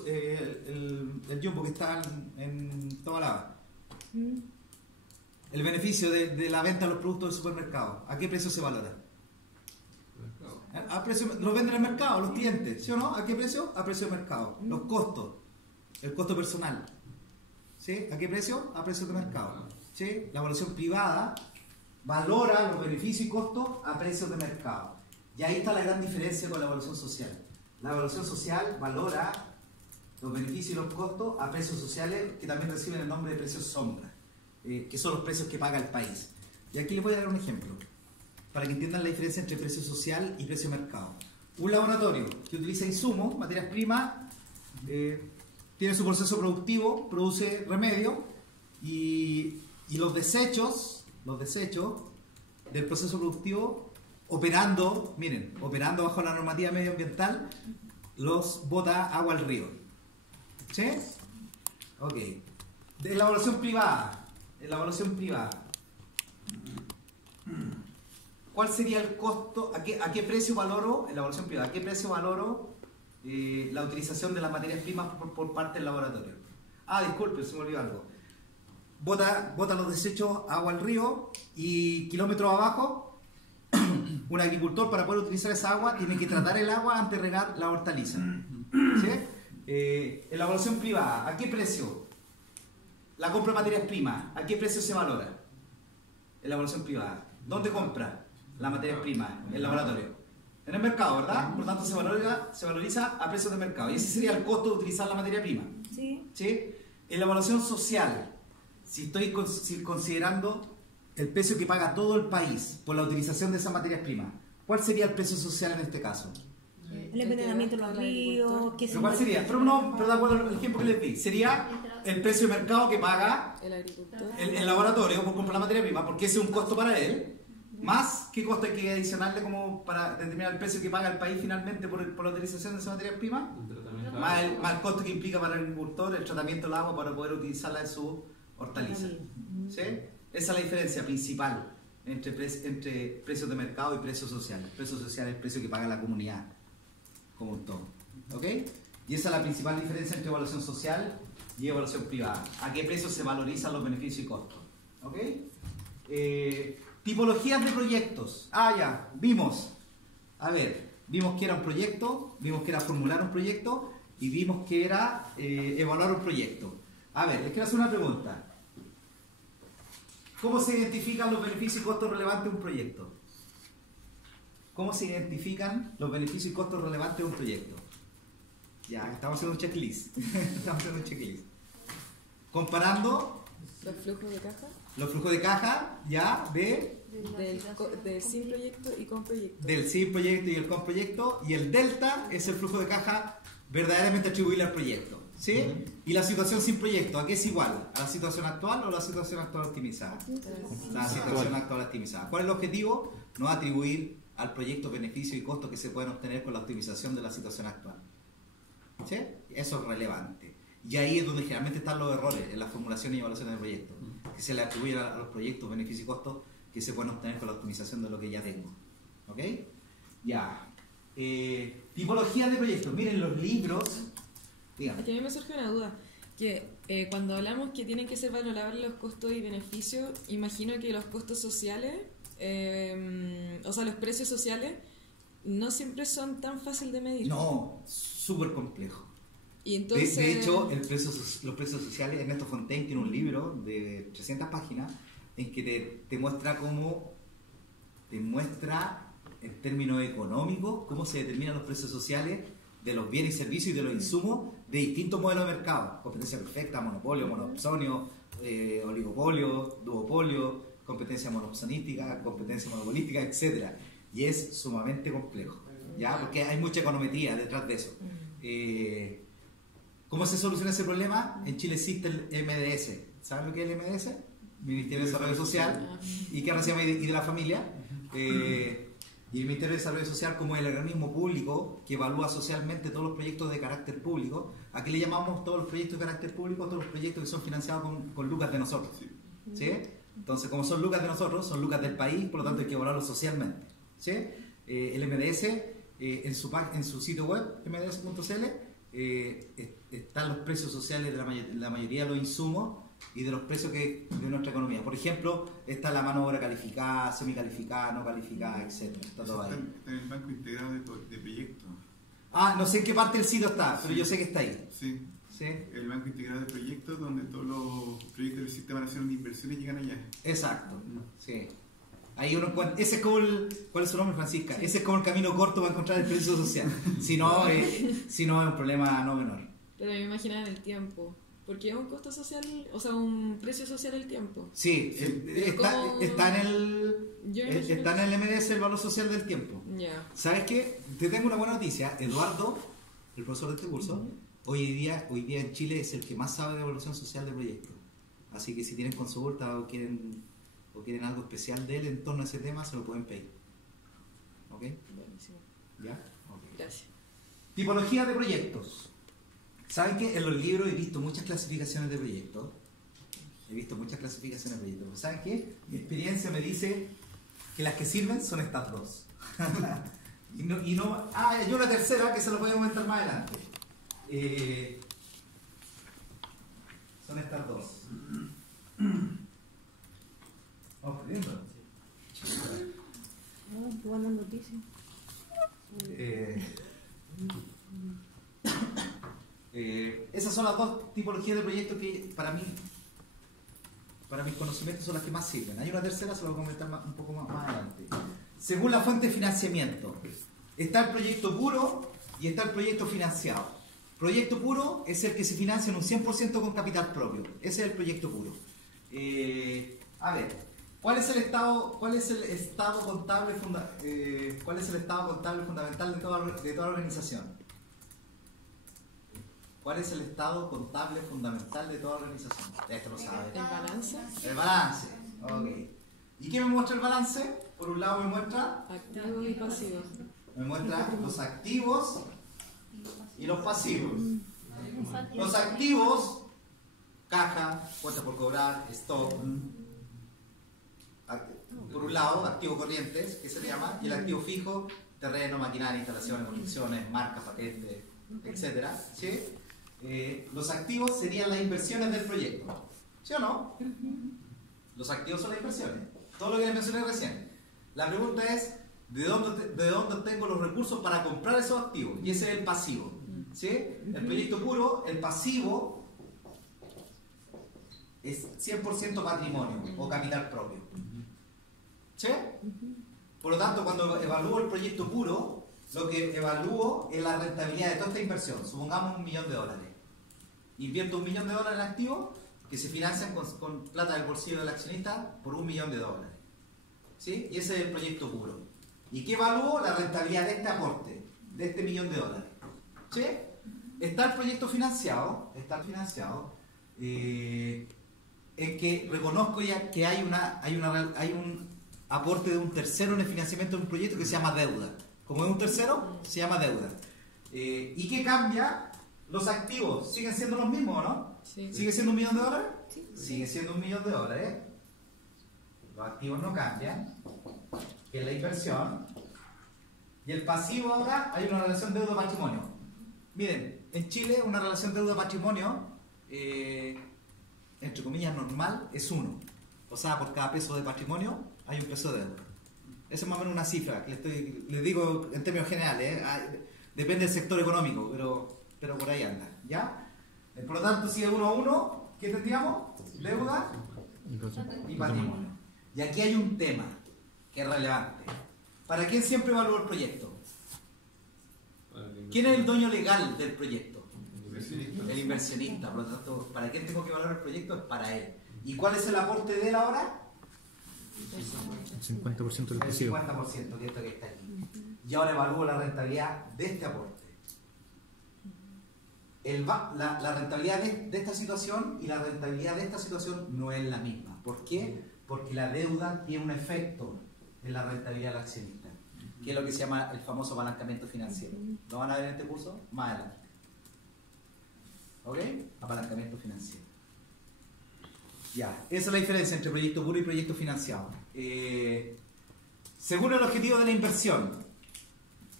el jumbo que está en Tobalaba. El beneficio de la venta de los productos del supermercado, ¿a qué precio se valora? A precio, lo venden en el mercado, los clientes, ¿sí o no? ¿A qué precio? A precio de mercado. Los costos, el costo personal, ¿sí? ¿A qué precio? A precio de mercado. ¿Sí? La evaluación privada valora los beneficios y costos a precios de mercado. Y ahí está la gran diferencia con la evaluación social. La evaluación social valora los beneficios y los costos a precios sociales que también reciben el nombre de precios sombra, que son los precios que paga el país. Y aquí les voy a dar un ejemplo, para que entiendan la diferencia entre precio social y precio mercado. Un laboratorio que utiliza insumos, materias primas, tiene su proceso productivo, produce remedio, y los desechos del proceso productivo, operando bajo la normativa medioambiental, los bota agua al río. ¿Sí? Ok. En la evaluación privada, ¿cuál sería el costo? ¿A qué precio valoro, en la evaluación privada, a qué precio valoro la utilización de las materias primas por parte del laboratorio? Disculpe, se me olvidó algo. Bota los desechos agua al río y kilómetros abajo, un agricultor para poder utilizar esa agua tiene que tratar el agua antes de regar la hortaliza. ¿Sí? En la evaluación privada, ¿a qué precio? La compra de materias primas, ¿a qué precio se valora? En la evaluación privada. ¿Dónde compra la materia prima? En el laboratorio. En el mercado, ¿verdad? Por tanto, se valoriza a precios de mercado. Y ese sería el costo de utilizar la materia prima. Sí. ¿Sí? En la evaluación social, si estoy considerando el precio que paga todo el país por la utilización de esas materias primas, ¿cuál sería el precio social en este caso? El envenenamiento de los ríos, que ¿Pero cuál sería? Pero no, pero de acuerdo al ejemplo que les di, sería el precio de mercado que paga El agricultor. el laboratorio por comprar la materia prima, porque ese es un costo para él, más qué costo hay que adicionarle como para determinar el precio que paga el país finalmente por la utilización de esa materia prima, más el costo que implica para el agricultor el tratamiento del agua para poder utilizarla en su hortaliza. ¿Sí? Esa es la diferencia principal entre precios de mercado y precios sociales. El precio social es el precio que paga la comunidad como un todo. ¿Ok? Y esa es la principal diferencia entre evaluación social y evaluación privada. ¿A qué precio se valorizan los beneficios y costos? ¿Ok? Tipologías de proyectos. Ya, vimos. A ver, vimos que era un proyecto, vimos que era formular un proyecto y vimos que era evaluar un proyecto. A ver, les quiero hacer una pregunta. ¿Cómo se identifican los beneficios y costos relevantes de un proyecto? ¿Cómo se identifican los beneficios y costos relevantes de un proyecto? Ya, estamos haciendo un checklist. Estamos haciendo un checklist. Comparando Los flujos de caja los flujos de caja, ya, del sin proyecto y con proyecto. del sin proyecto y el con proyecto, y el delta es el flujo de caja verdaderamente atribuible al proyecto. ¿Sí? Y la situación sin proyecto, ¿a qué es igual? ¿A la situación actual o a la situación actual optimizada? La situación actual optimizada. ¿Cuál es el objetivo? No atribuir al proyecto beneficio y costos que se pueden obtener con la optimización de la situación actual. ¿Sí? Eso es relevante. Y ahí es donde generalmente están los errores en la formulación y evaluación del proyecto, que se le atribuyen a los proyectos beneficios y costos que se pueden obtener con la optimización de lo que ya tengo. ¿Ok? Ya. Tipología de proyectos. Miren los libros. Dígame. Aquí a mí me surge una duda, que cuando hablamos que tienen que ser valorables los costos y beneficios, imagino que los costos sociales, o sea, los precios sociales, no siempre son tan fáciles de medir. No, súper complejo. Y entonces... De hecho, los precios sociales, Ernesto Fontaine tiene un libro de 300 páginas en que te muestra cómo, te muestra en términos económicos cómo se determinan los precios sociales de los bienes y servicios y de los insumos de distintos modelos de mercado. Competencia perfecta, monopolio, monopsonio, oligopolio, duopolio, competencia monopsonística, competencia monopolística, etc. Y es sumamente complejo, ¿ya? Porque hay mucha econometría detrás de eso. ¿Cómo se soluciona ese problema? En Chile existe el MDS. ¿Saben lo que es el MDS? Ministerio de Desarrollo Social. ¿Y qué se llama? Y de la familia. Y el Ministerio de Desarrollo Social, como el organismo público que evalúa socialmente todos los proyectos de carácter público. Aquí le llamamos todos los proyectos de carácter público, todos los proyectos que son financiados con lucas de nosotros. ¿Sí? Entonces, como son lucas de nosotros, son lucas del país, por lo tanto hay que evaluarlos socialmente. ¿Sí? El MDS, en su sitio web, mds.cl, están los precios sociales de la mayoría de los insumos y de los precios de nuestra economía. Por ejemplo, está la mano de obra calificada, semicalificada, no calificada, etc. Está todo ahí. Está en el banco integrado de proyectos. No sé en qué parte del sitio está, pero yo sé que está ahí. Sí. ¿Sí? El banco integrado de proyectos, donde todos los proyectos del Sistema Nacional de Inversiones llegan allá. Exacto. Sí. Ahí uno encuentra, ese es como ¿cuál es su nombre, Francisca? Ese es como el camino corto para encontrar el precio social. Si no, es un problema no menor. Pero me imaginaba en el tiempo. Porque es un costo social, o sea, un precio social el tiempo. Sí, está en el MDS, el valor social del tiempo. Ya. ¿Sabes qué? Te tengo una buena noticia. Eduardo, el profesor de este curso, hoy día en Chile es el que más sabe de evaluación social de proyectos. Así que si tienen consulta o quieren algo especial de él en torno a ese tema, se lo pueden pedir. ¿Ok? Buenísimo. ¿Ya? Okay. Gracias. Tipología de proyectos. ¿Saben que en los libros he visto muchas clasificaciones de proyectos? ¿Saben qué? Mi experiencia me dice que las que sirven son estas dos. Yo la tercera, que se lo voy a comentar más adelante. Son estas dos. Vamos perdiendo. Buenas noticias. Esas son las dos tipologías de proyectos que para mis conocimientos son las que más sirven. Hay una tercera, se lo voy a comentar un poco más adelante. Según la fuente de financiamiento, está el proyecto puro y está el proyecto financiado. Proyecto puro es el que se financia en un 100% con capital propio. Ese es el proyecto puro. ¿Cuál es el estado contable fundamental de toda organización? ¿Cuál es el estado contable fundamental de toda organización? Esto lo sabe. ¿El balance? El balance. Ok. ¿Y qué me muestra el balance? Por un lado me muestra Activos y pasivos. los activos y los pasivos. Los activos, caja, cuentas por cobrar, stock. Por un lado, activo corrientes, que se le llama, y el activo fijo, terreno, maquinaria, instalaciones, construcciones, marcas, patentes, etc. ¿Sí? Los activos serían las inversiones del proyecto. ¿Sí o no? Los activos son las inversiones. Todo lo que les mencioné recién. La pregunta es, ¿de dónde tengo los recursos para comprar esos activos? Y ese es el pasivo. ¿Sí? El proyecto puro, el pasivo, es 100% patrimonio o capital propio. ¿Sí? Por lo tanto, cuando evalúo el proyecto puro, lo que evalúo es la rentabilidad de toda esta inversión. Supongamos $1.000.000. Invierto $1.000.000 en activos que se financian con plata del bolsillo del accionista por $1.000.000. ¿Sí? Y ese es el proyecto puro. ¿Y qué evalúo? La rentabilidad de este aporte, de este $1.000.000. ¿Sí? Está el proyecto financiado, en que reconozco ya que hay un aporte de un tercero en el financiamiento de un proyecto que se llama deuda. Como es un tercero, se llama deuda. ¿Y qué cambia? Los activos siguen siendo los mismos, ¿no? Sí. ¿Sigue siendo $1.000.000? Sí. Sigue siendo $1.000.000. Los activos no cambian, que es la inversión. Y el pasivo ahora hay una relación deuda-patrimonio. Miren, en Chile una relación deuda-patrimonio, entre comillas normal, es 1. O sea, por cada peso de patrimonio hay un peso de deuda. Esa es más o menos una cifra que les digo en términos generales. Depende del sector económico, pero por ahí anda. ¿Ya? Por lo tanto, si es 1 a 1, ¿qué tendríamos? Deuda y patrimonio. Y aquí hay un tema que es relevante. ¿Para quién siempre evalúa el proyecto? ¿Quién es el dueño legal del proyecto? El inversionista. Por lo tanto, ¿para quién tengo que evaluar el proyecto? Es para él. ¿Y cuál es el aporte de él ahora? El 50% del El pasivo. 50%, que esto que está aquí. Y ahora evalúo la rentabilidad de este aporte. La rentabilidad de esta situación y la rentabilidad de esta situación no es la misma. ¿Por qué? Porque la deuda tiene un efecto en la rentabilidad del accionista, que es lo que se llama el famoso apalancamiento financiero. ¿Lo van a ver en este curso? Más adelante. ¿Ok? Apalancamiento financiero. Ya, esa es la diferencia entre proyecto puro y proyecto financiado. Según el objetivo de la inversión,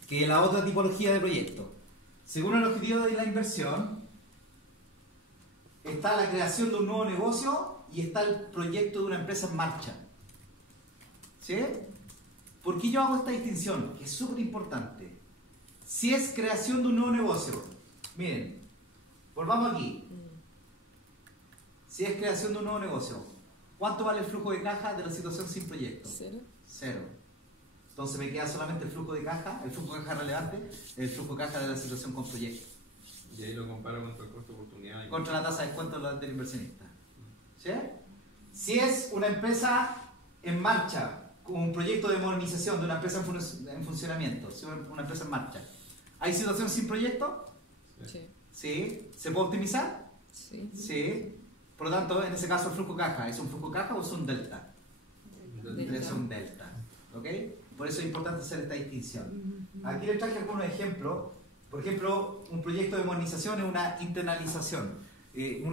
que es la otra tipología de proyecto, según el objetivo de la inversión, está la creación de un nuevo negocio y está el proyecto de una empresa en marcha. ¿Sí? ¿Por qué yo hago esta distinción? Que es súper importante. Si es creación de un nuevo negocio, miren, volvamos aquí. Si es creación de un nuevo negocio, ¿cuánto vale el flujo de caja de la situación sin proyecto? 0. 0. Entonces me queda solamente el flujo de caja relevante, el flujo de caja de la situación con proyecto. Y ahí lo comparo contra el costo de oportunidad. Contra la tasa de descuento del inversionista. ¿Sí? Si es una empresa en marcha, con un proyecto de modernización de una empresa en funcionamiento, si es una empresa en marcha, ¿hay situación sin proyecto? Sí. ¿Sí? ¿Se puede optimizar? Sí. Sí. Por lo tanto, en ese caso, el flujo caja, ¿es un flujo caja o es un delta? Es un delta. ¿Ok? Por eso es importante hacer esta distinción. Aquí les traje algunos ejemplos. Por ejemplo, un proyecto de modernización es una internalización de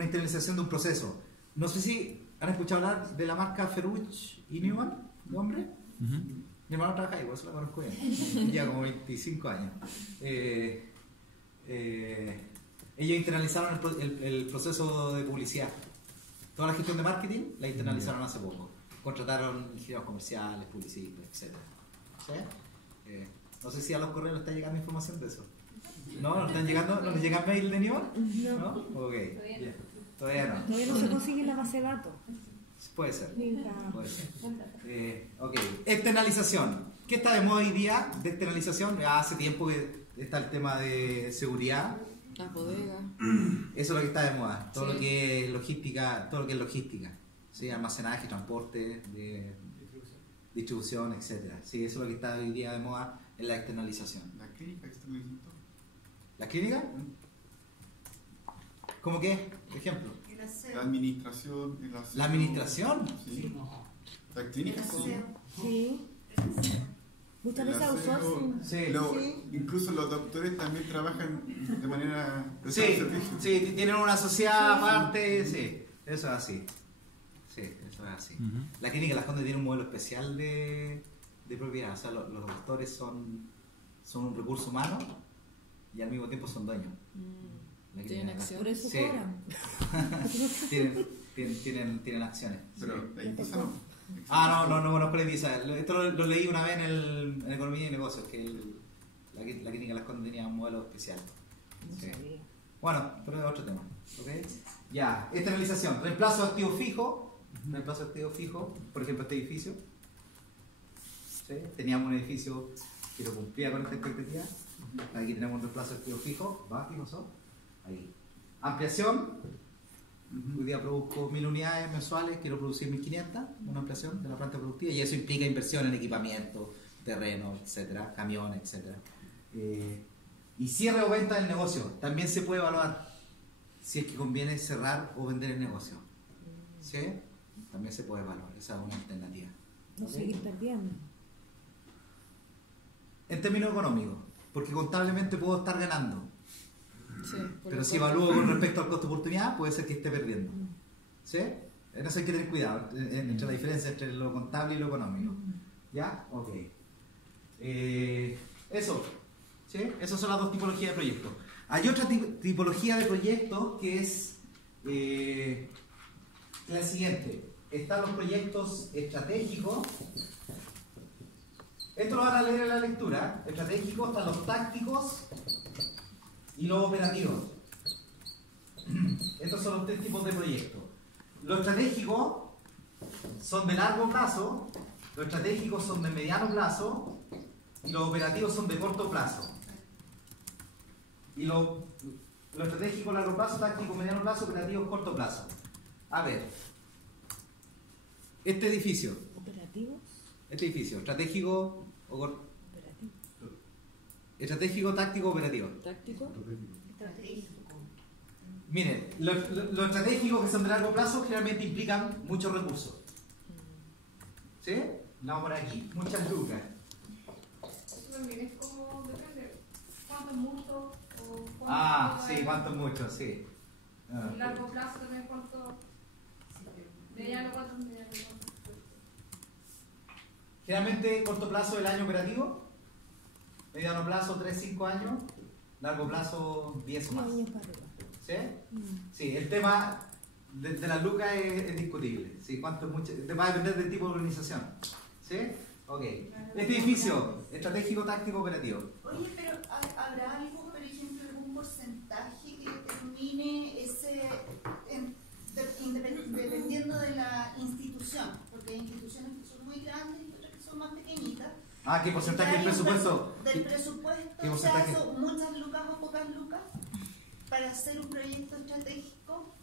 un proceso. No sé si han escuchado hablar de la marca Ferruch y Newman, ¿nombre? Mi hermano trabaja ahí, por eso la conozco bien. Lleva como 25 años. Ellos internalizaron el proceso de publicidad. Toda la gestión de marketing la internalizaron hace poco. Contrataron ingenieros comerciales, publicistas, etc. ¿Sí? No sé si a los correos les está llegando información de eso. ¿No? ¿No están llegando? ¿No les llega mail de Newman? No. Ok. Todavía no. Todavía no se consigue la base de datos. Puede ser. Puede Puede ser. Ok. Externalización. ¿Qué está de moda hoy día de externalización? Hace tiempo que está el tema de seguridad. Las bodegas. Eso es lo que está de moda. Todo Sí. lo que es logística, ¿sí? Almacenaje, transporte de distribución, etcétera. Sí, eso es lo que está hoy día de moda en la externalización. La clínica externalizó. ¿La clínica? ¿Cómo qué? Ejemplo. El aseo. La administración, el aseo. ¿La administración? Sí. La El clínica sí. aseo. Sí. El aseo. Muchas El veces aseo, outsourcing. Sí. Sí. Incluso los doctores también trabajan de manera de Sí, servicio. sí, tienen una sociedad aparte, sí, eso es así. Sí, eso es así. Ujú. La clínica Las Condes tiene un modelo especial de propiedad, o sea, los doctores son un recurso humano y al mismo tiempo son dueños. La Tienen clínica- acción. Por eso Sí. cobran. tienen acciones. Pero Sí. la ITISA no. No conozco la ITISA. Esto lo leí una vez en Economía y Negocios, que la clínica Las Condes tenía un modelo especial. No Sí. sabía. Bueno, pero es otro tema. ¿Ok? Ya, externalización. Reemplazo de activo fijo. Reemplazo de activo fijo. Por ejemplo, este edificio. ¿Sí? Teníamos un edificio que no cumplía con esta expectativa. Aquí tenemos un reemplazo de activo fijo. ¿Va? ¿Qué pasó? Ahí. Ampliación. Hoy día produzco 1000 unidades mensuales, quiero producir 1500, una ampliación de la planta productiva, y eso implica inversión en equipamiento, terreno, etcétera, camiones, etcétera. Y cierre o venta del negocio, también se puede evaluar si es que conviene cerrar o vender el negocio. ¿Sí? También se puede evaluar, esa es una alternativa. No ¿Ok? seguir perdiendo. En términos económicos, porque contablemente puedo estar ganando. Sí, por Pero lo si tanto- evalúo con respecto al costo de oportunidad, puede ser que esté perdiendo. ¿Sí? En eso hay que tener cuidado, entre la diferencia entre lo contable y lo económico. ¿Ya? Ok. Eso. ¿Sí? Esas son las dos tipologías de proyectos. Hay otra tipología de proyectos que es la siguiente. Están los proyectos estratégicos. Esto lo van a leer en la lectura. Estratégicos, están los tácticos y los operativos. Estos son los tres tipos de proyectos. Los estratégicos son de largo plazo, los estratégicos son de mediano plazo y los operativos son de corto plazo. Y los estratégicos largo plazo, táctico mediano plazo, operativos corto plazo. A ver, este edificio, ¿Operativos? estratégico o corto. Operativos. Estratégico, táctico, operativo. táctico. Estratégico. Miren, los estratégicos que son de largo plazo generalmente implican muchos recursos. ¿Sí? Vamos por aquí, muchas lucas. Eso también es como, depende, cuánto es mucho o cuánto Sí, es cuánto mucho, sí. a largo plazo también cuánto, mediano cuánto es mediano cuánto. Generalmente corto plazo el año operativo, mediano plazo 3-5 años, largo plazo 10 o más. años para arriba. ¿Sí? Sí, el tema de las lucas es discutible. ¿Sí? ¿Cuánto es mucho? Va a depender del tipo de organización. ¿Sí? Ok. Este edificio, estratégico, táctico, operativo. Oye, pero ¿habrá algo, por ejemplo, algún porcentaje que determine ese, dependiendo de la institución? Porque hay instituciones que son muy grandes y otras que son más pequeñitas. ¿Qué porcentaje del presupuesto? Del presupuesto, ¿Qué o sea, porcentaje? eso, muchas lucas o pocas lucas, para hacer un proyecto estratégico.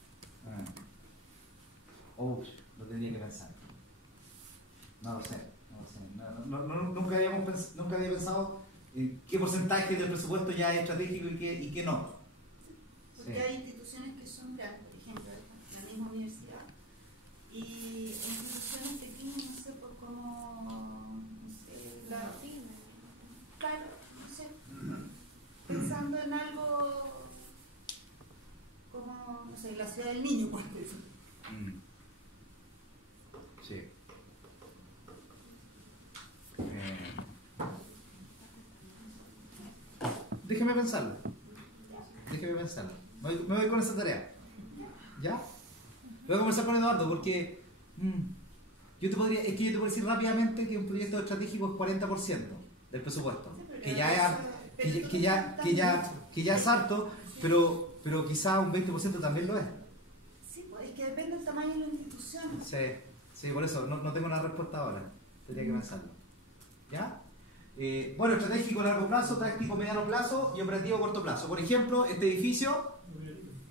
Lo tendría que pensar. No lo sé. Nunca había pensado en qué porcentaje del presupuesto ya es estratégico y qué no. Porque Sí. hay instituciones que son grandes, por ejemplo, la misma universidad, y instituciones pequeñas, no sé, por cómo, no sé, claro, no sé, pensando en algo como, no sé, la ciudad del niño, por ejemplo. Sí. Déjeme pensarlo. Me voy con esa tarea. ¿Ya? Voy a conversar con Eduardo porque yo te podría decir rápidamente que un proyecto estratégico es 40% del presupuesto. Que ya es harto, pero quizá un 20% también lo es. Sí, pues es que depende del tamaño de la institución. Sí, por eso no tengo una respuesta ahora. Tendría que pensarlo. ¿Ya? Bueno, estratégico a largo plazo, táctico a mediano plazo y operativo a corto plazo. Por ejemplo, este edificio.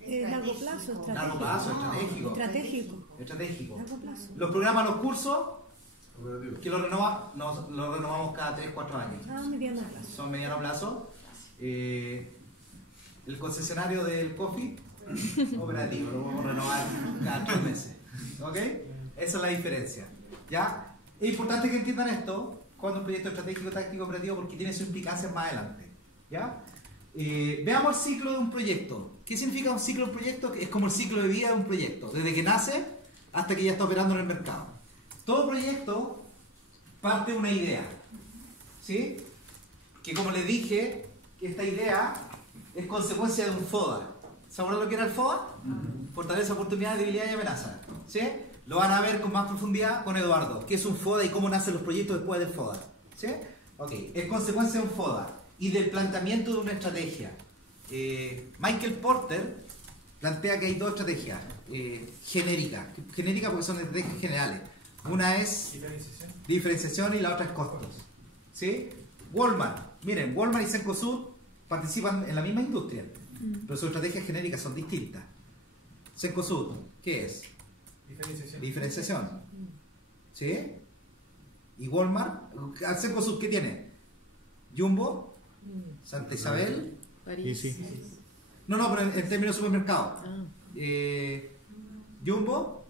Largo plazo, estratégico. Largo plazo, estratégico. Estratégico. Estratégico. Largo plazo. Los programas, los cursos. Que lo renovamos cada 3-4 años. Ah, mediano plazo. Son mediano plazo. El concesionario del coffee, operativo, lo vamos a renovar cada 3 meses. ¿Ok? Esa es la diferencia. ¿Ya? Es importante que entiendan esto cuando un proyecto estratégico, táctico, operativo, porque tiene sus implicancias más adelante. ¿Ya? Veamos el ciclo de un proyecto. ¿Qué significa un ciclo de un proyecto? Es como el ciclo de vida de un proyecto, desde que nace hasta que ya está operando en el mercado. Todo proyecto parte de una idea, ¿sí? Que como les dije, esta idea es consecuencia de un FODA. ¿Se acuerdan lo que era el FODA? Fortaleza, oportunidad, debilidad y amenaza. ¿Sí? Lo van a ver con más profundidad con Eduardo, qué es un FODA y cómo nacen los proyectos después del FODA. ¿Sí? Ok, es consecuencia de un FODA y del planteamiento de una estrategia. Michael Porter plantea que hay dos estrategias genéricas porque son estrategias generales. Una es diferenciación y la otra es costos. ¿Sí? Walmart, miren, Walmart y Cencosud participan en la misma industria, pero sus estrategias genéricas son distintas. Cencosud, ¿qué es? Diferenciación. ¿Sí? Y Walmart, Cencosud, ¿qué tiene? Jumbo, Santa Isabel, París. Sí. no, pero en términos de supermercado. Ah. Jumbo,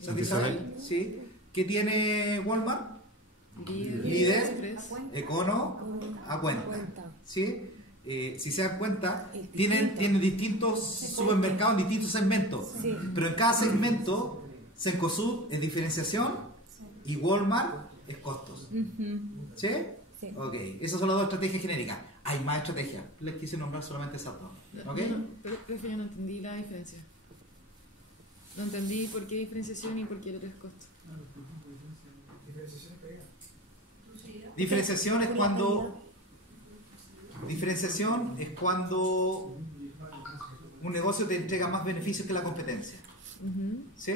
Santa Isabel, ¿sí? ¿Qué tiene Walmart? Líder, Econo, a cuenta. ¿Sí? Si se dan cuenta, tienen distintos supermercados en distintos segmentos. Sí. Pero en cada segmento, Cencosud es diferenciación y Walmart es costos. ¿Sí? Sí. Ok, esas son las dos estrategias genéricas. Hay más estrategias. Les quise nombrar solamente esas dos. ¿Ok? Pero creo que yo no entendí la diferencia. No entendí por qué diferenciación y por qué el otro es costo. Diferenciación es cuando un negocio te entrega más beneficios que la competencia. ¿Sí?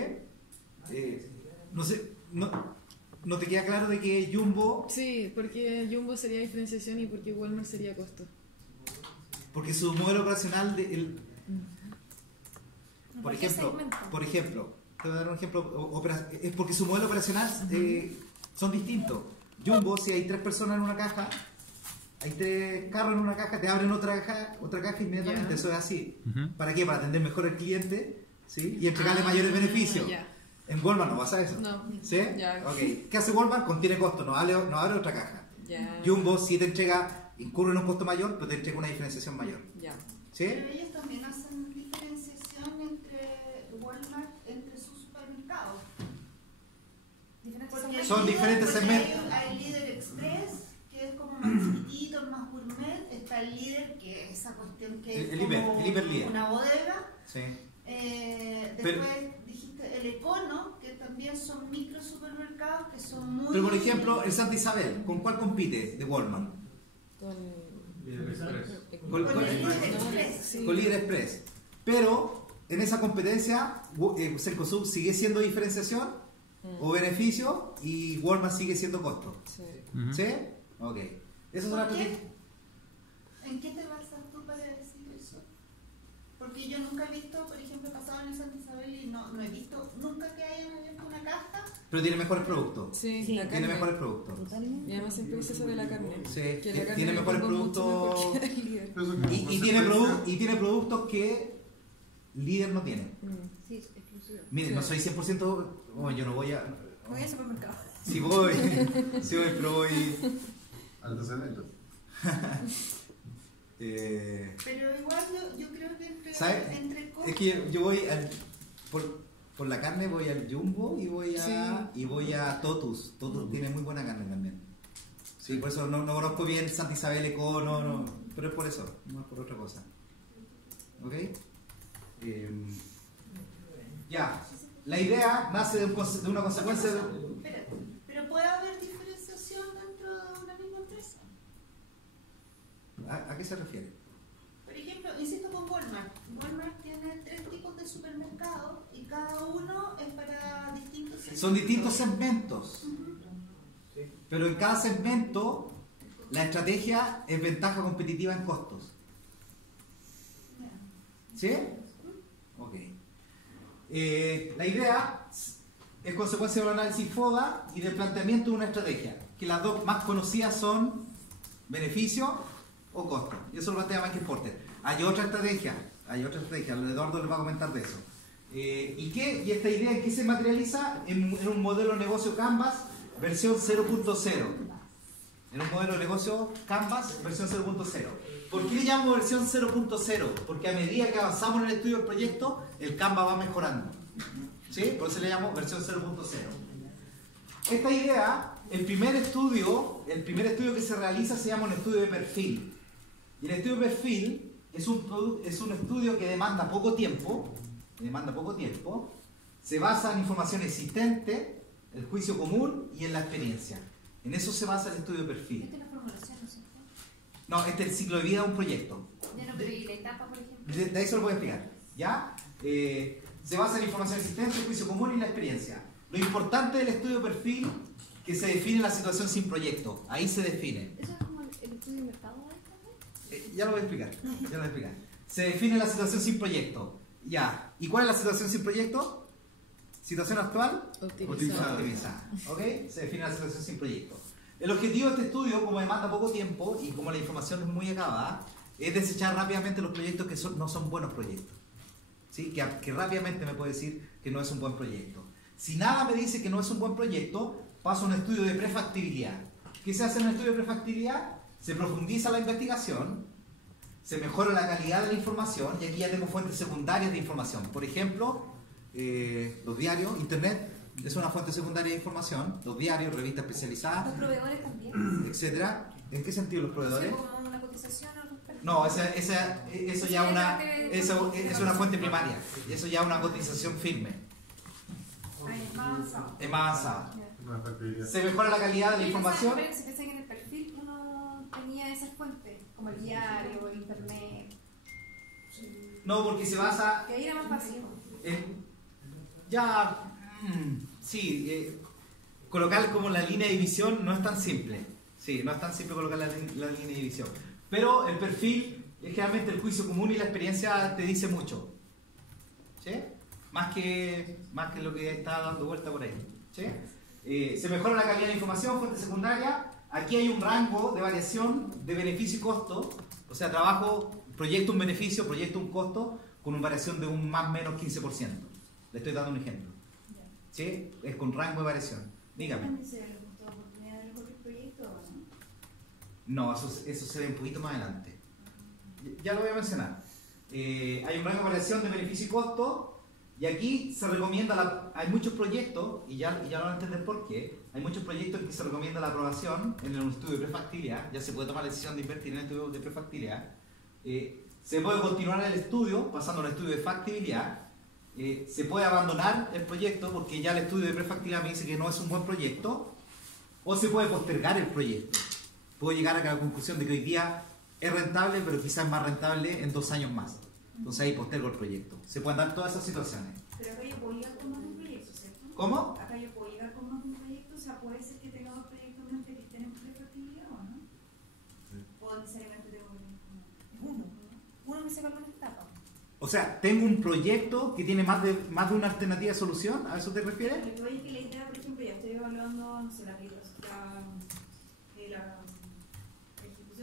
No sé, no te queda claro de que Jumbo, Sí, porque Jumbo sería diferenciación y porque Walmart sería costo. porque su modelo operacional por qué ejemplo, segmento? te voy a dar un ejemplo, es porque su modelo operacional son distintos. Jumbo, si hay 3 personas en una caja, hay 3 carros en una caja, te abren otra caja inmediatamente. Ya. Eso es así. Ujú. ¿Para qué? Para atender mejor al cliente, ¿sí? Y entregarle mayores beneficios. Ya. En Walmart no pasa eso. No. ¿Sí? Ya. Ok. ¿Qué hace Walmart? Contiene costo, no abre otra caja. Ya. Jumbo sí te entrega, incurre en un costo mayor, pero te entrega una diferenciación mayor. Ya. ¿Sí? Pero ellos también hacen diferenciación entre Walmart, entre sus supermercados. Porque Son diferentes porque segmentos. Hay el líder express, que es como más chiquitito, más gourmet. Está el líder, que es esa cuestión que es El como hiper líder. una bodega. Sí. Después dijiste el Econo, que también son micro supermercados que son muy... Pero por ejemplo, el Santa Isabel, ¿con cuál compite de Walmart? Con Líder Express. Con el líder express. Sí. Con Líder Express. Pero en esa competencia, Cencosud sigue siendo diferenciación o beneficio y Walmart sigue siendo costo. Sí. Ujú. ¿Sí? Ok. Esas son las ¿Por qué? estrategias. ¿En qué te basas tú para decir eso? Porque yo nunca he visto, por ejemplo, he pasado en el Santa Isabel y no he visto nunca que hayan abierto una caja. Pero tiene mejores productos. Sí, Sí. la Tiene carne. mejores productos. Totalmente. Y además siempre dice sobre la carne. Sí, Que la carne tiene la mejores pongo mucho productos. mejor que el líder. Pero eso como Y tiene productos que Líder no tiene. Sí, exclusivo. Miren, Sí. no soy 100%. Oh, yo no voy a. Voy al supermercado. Si voy, pero voy. Antecedentes. Pero igual yo creo que ¿Sabes? entre Es que yo voy por la carne voy al Jumbo y voy a Totus. Totus tiene muy buena carne también. Sí, por eso no conozco bien Santa Isabel Econo, no, pero es por eso, no es por otra cosa. ¿Ok? Ya, la idea nace de una consecuencia de... Espérate, pero puede haber diferenciación dentro de una misma empresa. ¿A qué se refiere? Por ejemplo, insisto con Walmart. Walmart tiene 3 tipos de supermercados y cada uno es para distintos segmentos. Son distintos segmentos, pero en cada segmento la estrategia es ventaja competitiva en costos. ¿Sí? Ok. La idea es consecuencia del análisis FODA y del planteamiento de una estrategia, que las dos más conocidas son beneficio o costo. Y eso lo plantea Michael Porter. Hay otra estrategia, Eduardo les va a comentar de eso. ¿Y esta idea en qué se materializa? En un modelo de negocio Canvas versión 0.0. En un modelo de negocio Canvas versión 0.0. ¿Por qué le llamo versión 0.0? Porque a medida que avanzamos en el estudio del proyecto, el Canvas va mejorando. ¿Sí? Por eso le llamo versión 0.0. Esta idea, el primer estudio que se realiza se llama un estudio de perfil. Y el estudio de perfil es un estudio que demanda poco tiempo, se basa en información existente, el juicio común y en la experiencia. En eso se basa el estudio de perfil. Esta es la formulación, ¿no es cierto? No, este es el ciclo de vida de un proyecto. Pero ¿y la etapa, por ejemplo? De ahí se lo voy a explicar. ¿Ya? Se basa en información existente, el juicio común y la experiencia. Lo importante del estudio de perfil que se define la situación sin proyecto. Ahí se define. ¿Eso es como el estudio de mercado de esta vez? Ya lo voy a explicar. Se define la situación sin proyecto. Ya. ¿Y cuál es la situación sin proyecto? Situación actual. Optimizada. ¿Ok? Se define la situación sin proyecto. El objetivo de este estudio, como demanda poco tiempo y como la información es muy acabada, es desechar rápidamente los proyectos que no son buenos proyectos. ¿Sí? Que rápidamente me puede decir que no es un buen proyecto. Si nada me dice que no es un buen proyecto, paso a un estudio de prefactibilidad. ¿Qué se hace en un estudio de prefactibilidad? Se profundiza la investigación, se mejora la calidad de la información y aquí ya tengo fuentes secundarias de información. Por ejemplo, los diarios, internet es una fuente secundaria de información, los diarios, revistas especializadas, Los proveedores también. etcétera. ¿En qué sentido los proveedores? Como una cotización al respecto. No, eso ya es una fuente primaria. Eso ya es una cotización firme. Es más avanzado. Es más avanzada. Una factibilidad. Se mejora la calidad de la Yo información. pensaba que en el perfil uno tenía esas fuentes, como el diario, el internet. No, porque se basa Que ahí era más fácil. colocar como la línea de división no es tan simple. Sí, no es tan simple colocar la línea de división. Pero el perfil, generalmente el juicio común y la experiencia te dice mucho. ¿Sí? Más que lo que está dando vuelta por ahí. ¿Sí? Se mejora la calidad de la información, fuente secundaria. Aquí hay un rango de variación de beneficio y costo. O sea, proyecto un beneficio, proyecto un costo, con una variación de un más o menos 15%. Le estoy dando un ejemplo. ¿Sí? Es con rango de variación. Dígame. ¿Dónde se ve el costo de oportunidad de los otros proyectos o no? No, eso se ve un poquito más adelante. Ya lo voy a mencionar. Hay un rango de variación de beneficio y costo. Y aquí se recomienda, hay muchos proyectos, y ya lo van a entender por qué, hay muchos proyectos en que se recomienda la aprobación en un estudio de prefactibilidad, ya se puede tomar la decisión de invertir en el estudio de prefactibilidad, se puede continuar el estudio pasando al estudio de factibilidad, se puede abandonar el proyecto porque ya el estudio de prefactibilidad me dice que no es un buen proyecto, o se puede postergar el proyecto. Puedo llegar a la conclusión de que hoy día es rentable, pero quizás es más rentable en 2 años más. Entonces ahí postergo el proyecto. Se pueden dar todas esas situaciones. Pero acá yo puedo llegar con más de un proyecto, ¿cierto? ¿Cómo? Acá yo puedo llegar con más de un proyecto, o sea, puede ser que tenga 2 proyectos en mente que estén en prefactibilidad o no. O necesariamente tengo uno. Uno que se evalúa en esta etapa. O sea, tengo un proyecto que tiene más de una alternativa de solución, ¿a eso te refieres? Lo que voy es que la idea, por ejemplo, ya estoy evaluando, no sé, la ejecución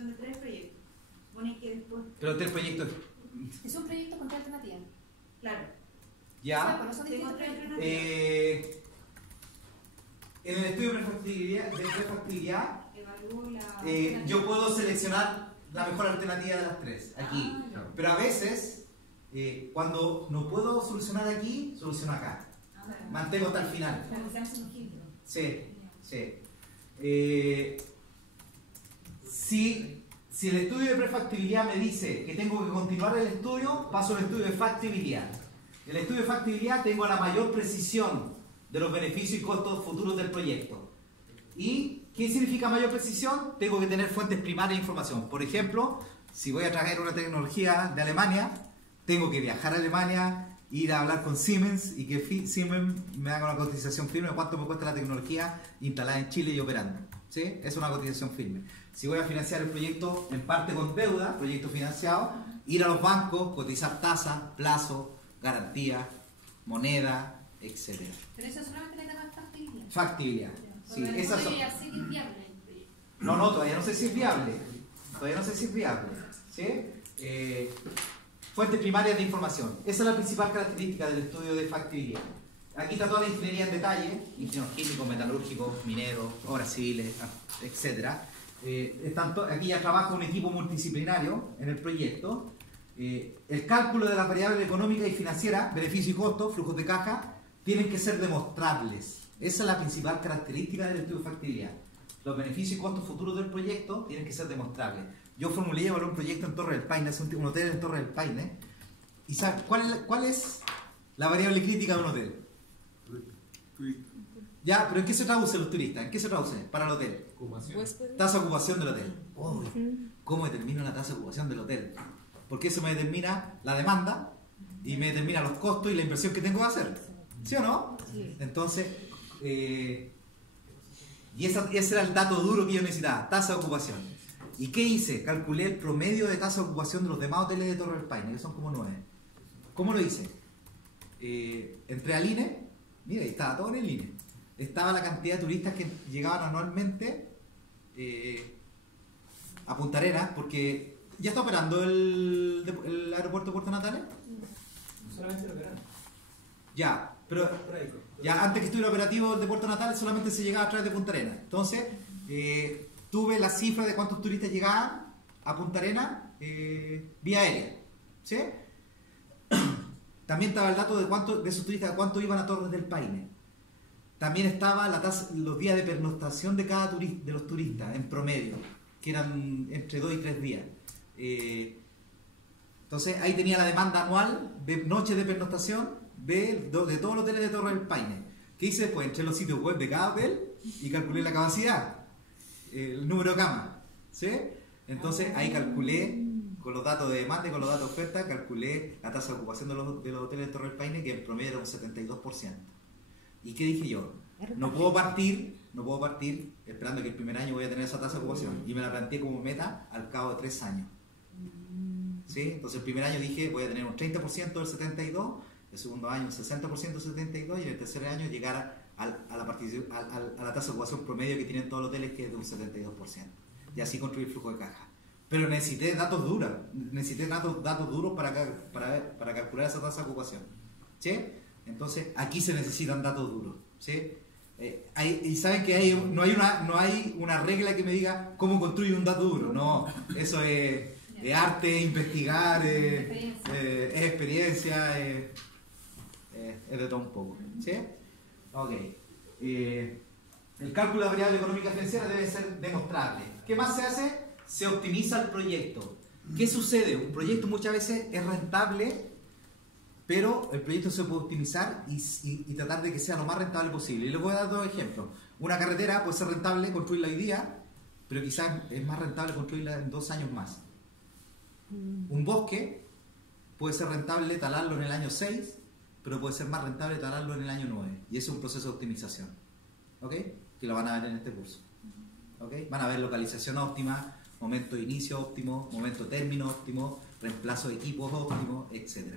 de 3 proyectos. Supone que después. Pero 3 proyectos. Es un proyecto con 3 alternativas. Claro. Ya. Pero son distintas alternativas. En el estudio de prefactibilidad, Evalúo la. yo puedo seleccionar la mejor alternativa de las 3, aquí. Pero a veces, cuando no puedo solucionar aquí, soluciono acá. Mantengo hasta el final. Como se hace un filtro. Sí. Si el estudio de prefactibilidad me dice que tengo que continuar el estudio, paso al estudio de factibilidad. En el estudio de factibilidad tengo la mayor precisión de los beneficios y costos futuros del proyecto. ¿Y qué significa mayor precisión? Tengo que tener fuentes primarias de información. Por ejemplo, si voy a traer una tecnología de Alemania, tengo que viajar a Alemania, ir a hablar con Siemens y que Siemens me haga una cotización firme de cuánto me cuesta la tecnología instalada en Chile y operando. ¿Sí? Es una cotización firme. Si voy a financiar el proyecto en parte con deuda, proyecto financiado, ir a los bancos, cotizar tasas, plazo, garantía, moneda, etcétera. Pero eso solamente le da factibilidad. Factibilidad. Sí, Porque esas son. yo ya sé que es viable el proyecto. No, todavía no sé si es viable. Todavía no sé si es viable. ¿Sí? Fuentes primarias de información. Esa es la principal característica del estudio de factibilidad. Aquí está toda la ingeniería en detalle, ingenieros químicos, metalúrgicos, mineros, obras civiles, etc. Aquí ya trabaja un equipo multidisciplinario en el proyecto. El cálculo de las variables económicas y financieras, beneficio y costo, flujos de caja, tienen que ser demostrables. Esa es la principal característica del estudio de factibilidad. Los beneficios y costos futuros del proyecto tienen que ser demostrables. Yo formulé y evalué un proyecto en Torre del Paine, un hotel en Torre del Paine. ¿Y sabes cuál es la variable crítica de un hotel? Ya, pero ¿en qué se traduce los turistas? ¿En qué se traduce para el hotel? Tasa de ocupación del hotel. Oh, ¿cómo determino la tasa de ocupación del hotel? Porque eso me determina la demanda y me determina los costos y la inversión que tengo que hacer. ¿Sí o no? Sí. Entonces, y ese era el dato duro que yo necesitaba, tasa de ocupación. ¿Y qué hice? Calculé el promedio de tasa de ocupación de los demás hoteles de Torre del Paine, que son como 9. ¿Cómo lo hice? Entré al INE, mira, ahí estaba todo en el INE. Estaba la cantidad de turistas que llegaban anualmente a Punta Arenas, porque ¿ya está operando el aeropuerto de Puerto Natales? Solamente lo verán. Ya, pero ya antes que estuviera operativo el de Puerto Natales solamente se llegaba a través de Punta Arenas. Entonces, tuve la cifra de cuántos turistas llegaban a Punta Arenas vía aérea. ¿Sí? También estaba el dato de esos turistas, cuántos iban a Torres del Paine. También estaba la tasa, los días de pernoctación de cada de los turistas en promedio, que eran entre 2 y 3 días. Entonces ahí tenía la demanda anual de noches de pernoctación de todos los hoteles de Torre del Paine. ¿Qué hice después? Entré en los sitios web de cada hotel y calculé la capacidad, el número de camas. ¿Sí? Entonces ahí calculé, con los datos de demanda y con los datos de oferta, calculé la tasa de ocupación de los hoteles de Torre del Paine, que en promedio era un 72%. ¿Y qué dije yo? No puedo partir esperando que el primer año voy a tener esa tasa de ocupación. Y me la planteé como meta al cabo de 3 años. ¿Sí? Entonces el primer año dije voy a tener un 30% del 72%, el segundo año un 60% del 72% y en el tercer año llegar a la tasa de ocupación promedio que tienen todos los hoteles, que es de un 72%. Y así construir flujo de caja. Pero necesité datos duros, para calcular esa tasa de ocupación. ¿Sí? Entonces aquí se necesitan datos duros. ¿Sí? Y saben que no hay una regla que me diga cómo construye un dato duro. No, eso es arte, investigar, es experiencia, es de todo un poco. ¿Sí? Ok. El cálculo de la variable económica financiera debe ser demostrable. ¿Qué más se hace? Se optimiza el proyecto. ¿Qué sucede? Un proyecto muchas veces es rentable, pero el proyecto se puede optimizar y tratar de que sea lo más rentable posible. Y les voy a dar 2 ejemplos. Una carretera puede ser rentable construirla hoy día, pero quizás es más rentable construirla en 2 años más. Un bosque puede ser rentable talarlo en el año 6, pero puede ser más rentable talarlo en el año 9. Y eso es un proceso de optimización. ¿Ok? Que lo van a ver en este curso. ¿Ok? Van a ver localización óptima, momento de inicio óptimo, momento de término óptimo, reemplazo de equipos óptimo, etc.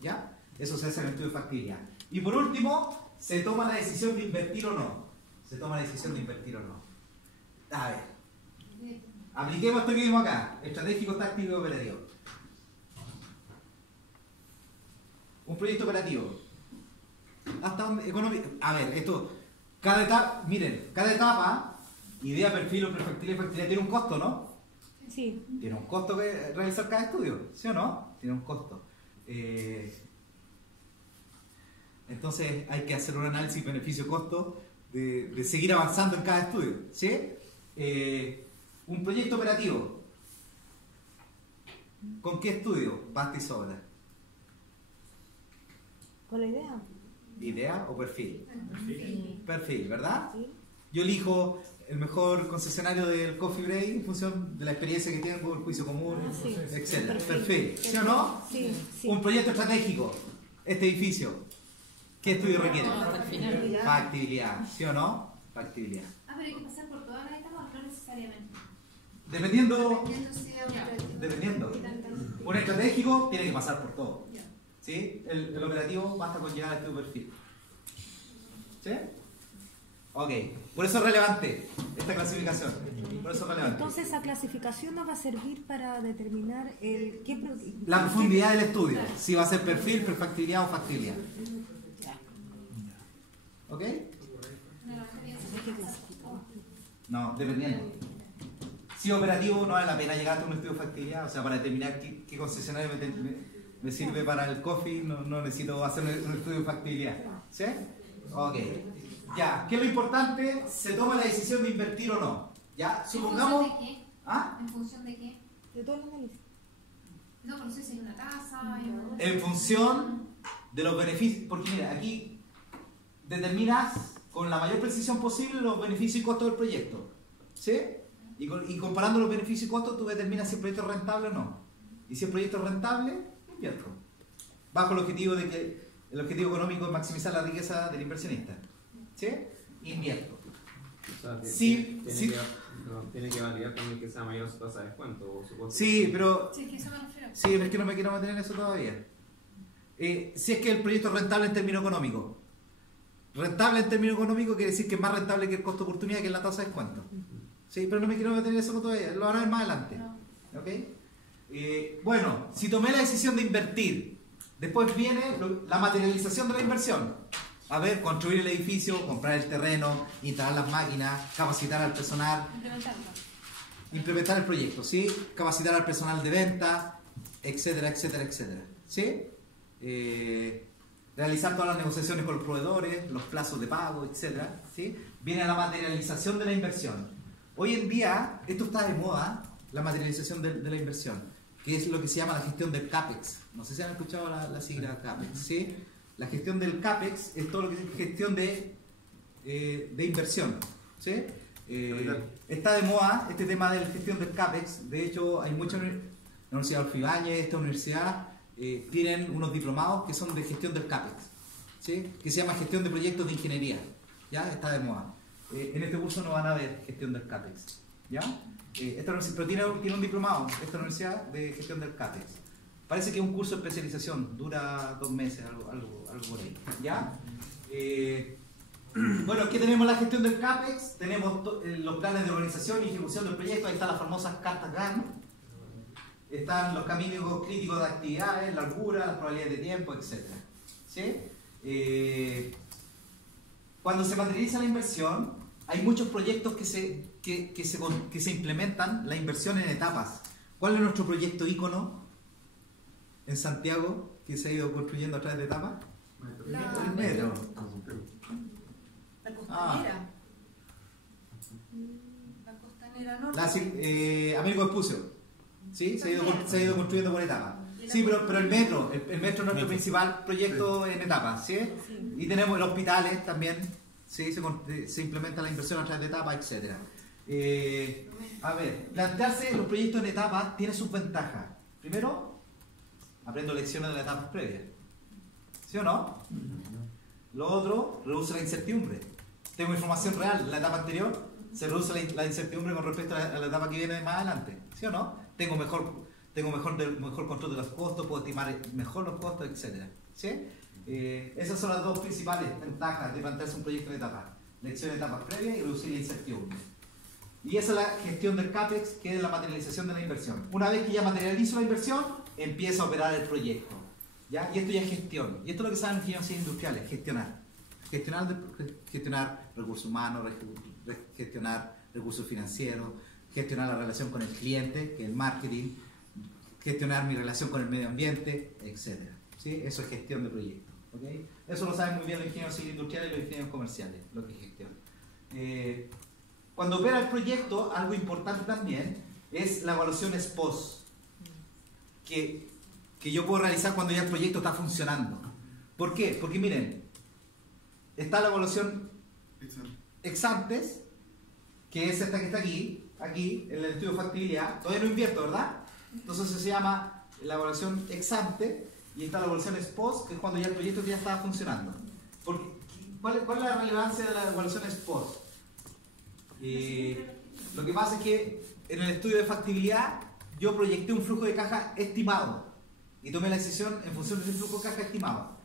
¿Ya? Eso se hace en el estudio de factibilidad. Y por último, se toma la decisión de invertir o no. A ver. Apliquemos esto que vimos acá. Estratégico, táctico y operativo. Un proyecto operativo. Hasta donde económico. A ver, esto. Cada etapa, idea, perfil o prefactibilidad y factibilidad tiene un costo, ¿no? Sí. Tiene un costo que realizar cada estudio, ¿sí o no? Tiene un costo. Entonces hay que hacer un análisis beneficio-costo de seguir avanzando en cada estudio, ¿sí? Un proyecto operativo. ¿Con qué estudio? Basta y sobra. ¿Con la idea? ¿Idea o perfil? Sí. Perfil, ¿verdad? Sí. Yo elijo el mejor concesionario del coffee break en función de la experiencia que tengo, el juicio común, Sí. etc. Perfil. Perfil, ¿sí o no? Sí, sí. Un proyecto estratégico. Este edificio, ¿qué estudio requiere? Hasta el final. Factibilidad, ¿sí o no? Factibilidad. Pero hay que pasar por todas las etapas, no necesariamente. Dependiendo, Si es operativo. dependiendo. ¿Qué tanto? Un estratégico tiene que pasar por todo. Ya. ¿Sí? El operativo basta con llegar al estudio perfil. ¿Sí? Ok, por eso es relevante esta clasificación. Por eso es relevante. Entonces esa clasificación nos va a servir para determinar La profundidad del estudio, si va a ser perfil, perfectibilidad o factibilidad. ¿Ok? No, dependiendo. Si operativo, no vale la pena llegar a un estudio de factibilidad, o sea, para determinar qué concesionario me sirve para el coffee, no necesito hacer un estudio de factibilidad. ¿Sí? Ok. Ya, ¿qué es lo importante? Se toma la decisión de invertir o no. ¿Ya? Supongamos... ¿En función de qué? ¿Ah? ¿En función de qué? de todo el análisis. No, pero no sé si es una tasa. En función de los beneficios, porque mira, aquí determinas con la mayor precisión posible los beneficios y costos del proyecto. ¿Sí? Y comparando los beneficios y costos, tú determinas si el proyecto es rentable o no. Y si el proyecto es rentable, invierto. Bajo el objetivo de que el objetivo económico es maximizar la riqueza del inversionista. ¿Sí? Invierto. O sea, Sí, sí. Tiene que validar también que sea mayor su tasa de descuento o su costo. Sí, pero... Sí, es que eso me refiero. Sí, pero es que no me quiero meter en eso todavía. Si es que el proyecto es rentable en términos económicos. Rentable en términos económicos quiere decir que es más rentable que el costo de oportunidad, que es la tasa de descuento. Sí, pero no me quiero meter en eso todavía. Lo van a ver más adelante. ¿Ok? Bueno, si tomé la decisión de invertir, después viene la materialización de la inversión. A ver, construir el edificio, comprar el terreno, instalar las máquinas, capacitar al personal, implementar el proyecto, ¿sí? Capacitar al personal de venta, etcétera, etcétera, etcétera. ¿Sí? Realizar todas las negociaciones con los proveedores, los plazos de pago, etcétera. ¿Sí? Viene la materialización de la inversión. Hoy en día, esto está de moda, la materialización de la inversión, que es lo que se llama la gestión del CAPEX. No sé si han escuchado la sigla CAPEX, ¿sí? La gestión del CAPEX es todo lo que es gestión de inversión, ¿sí? Está de moda este tema de la gestión del CAPEX. De hecho, hay muchas... La Universidad Adolfo Ibáñez, esta universidad, tienen unos diplomados que son de gestión del CAPEX, ¿sí? Que se llama gestión de proyectos de ingeniería. ¿Ya? Está de moda. En este curso no van a ver gestión del CAPEX, ¿ya? Pero tiene un diplomado, esta universidad, de gestión del CAPEX. Parece que es un curso de especialización, dura 2 meses, algo por ahí, ¿ya? Bueno, aquí tenemos la gestión del CAPEX, tenemos los planes de organización y ejecución del proyecto, ahí están las famosas cartas GAN, están los caminos críticos de actividades, la holgura, las probabilidades de tiempo, etc. ¿Sí? Cuando se materializa la inversión, hay muchos proyectos que se implementan la inversión en etapas. ¿Cuál es nuestro proyecto ícono en Santiago que se ha ido construyendo a través de etapas? El metro. La costanera. La costanera norte. Américo Vespucio. ¿Sí? Se ha ido construyendo por etapas. Sí, pero el metro es nuestro principal proyecto en etapas, ¿sí? Y tenemos los hospitales también, ¿sí? Se implementa la inversión a través de etapas, etc. A ver, plantearse los proyectos en etapas tiene sus ventajas. Primero, aprendo lecciones de las etapas previas, ¿sí o no? Lo otro, reduce la incertidumbre. Tengo información real en la etapa anterior, se reduce la incertidumbre con respecto a la etapa que viene más adelante, ¿sí o no? Tengo mejor control de los costos, puedo estimar mejor los costos, etc. ¿Sí? Esas son las dos principales ventajas de plantearse un proyecto en etapas. Lección de etapas previas y reducir la incertidumbre. Y esa es la gestión del CAPEX, que es la materialización de la inversión. Una vez que ya materializo la inversión, empieza a operar el proyecto. ¿Ya? Y esto ya es gestión. Y esto es lo que saben los ingenieros industriales, gestionar. Gestionar recursos humanos, gestionar recursos financieros, gestionar la relación con el cliente, que es el marketing, gestionar mi relación con el medio ambiente, etc. ¿Sí? Eso es gestión de proyectos. ¿Okay? Eso lo saben muy bien los ingenieros industriales y los ingenieros comerciales, lo que es gestión. Cuando opera el proyecto, algo importante también es la evaluación ex post, que yo puedo realizar cuando ya el proyecto está funcionando. ¿Por qué? Porque miren, está la evaluación ex antes, que es esta que está aquí en el estudio de factibilidad. Todavía no invierto, ¿verdad? Entonces se llama la evaluación ex ante, y está la evaluación ex post, que es cuando ya el proyecto ya estaba funcionando. ¿Cuál es la relevancia de la evaluación ex post? Lo que pasa es que en el estudio de factibilidad yo proyecté un flujo de caja estimado y tomé la decisión en función de ese flujo de caja estimado.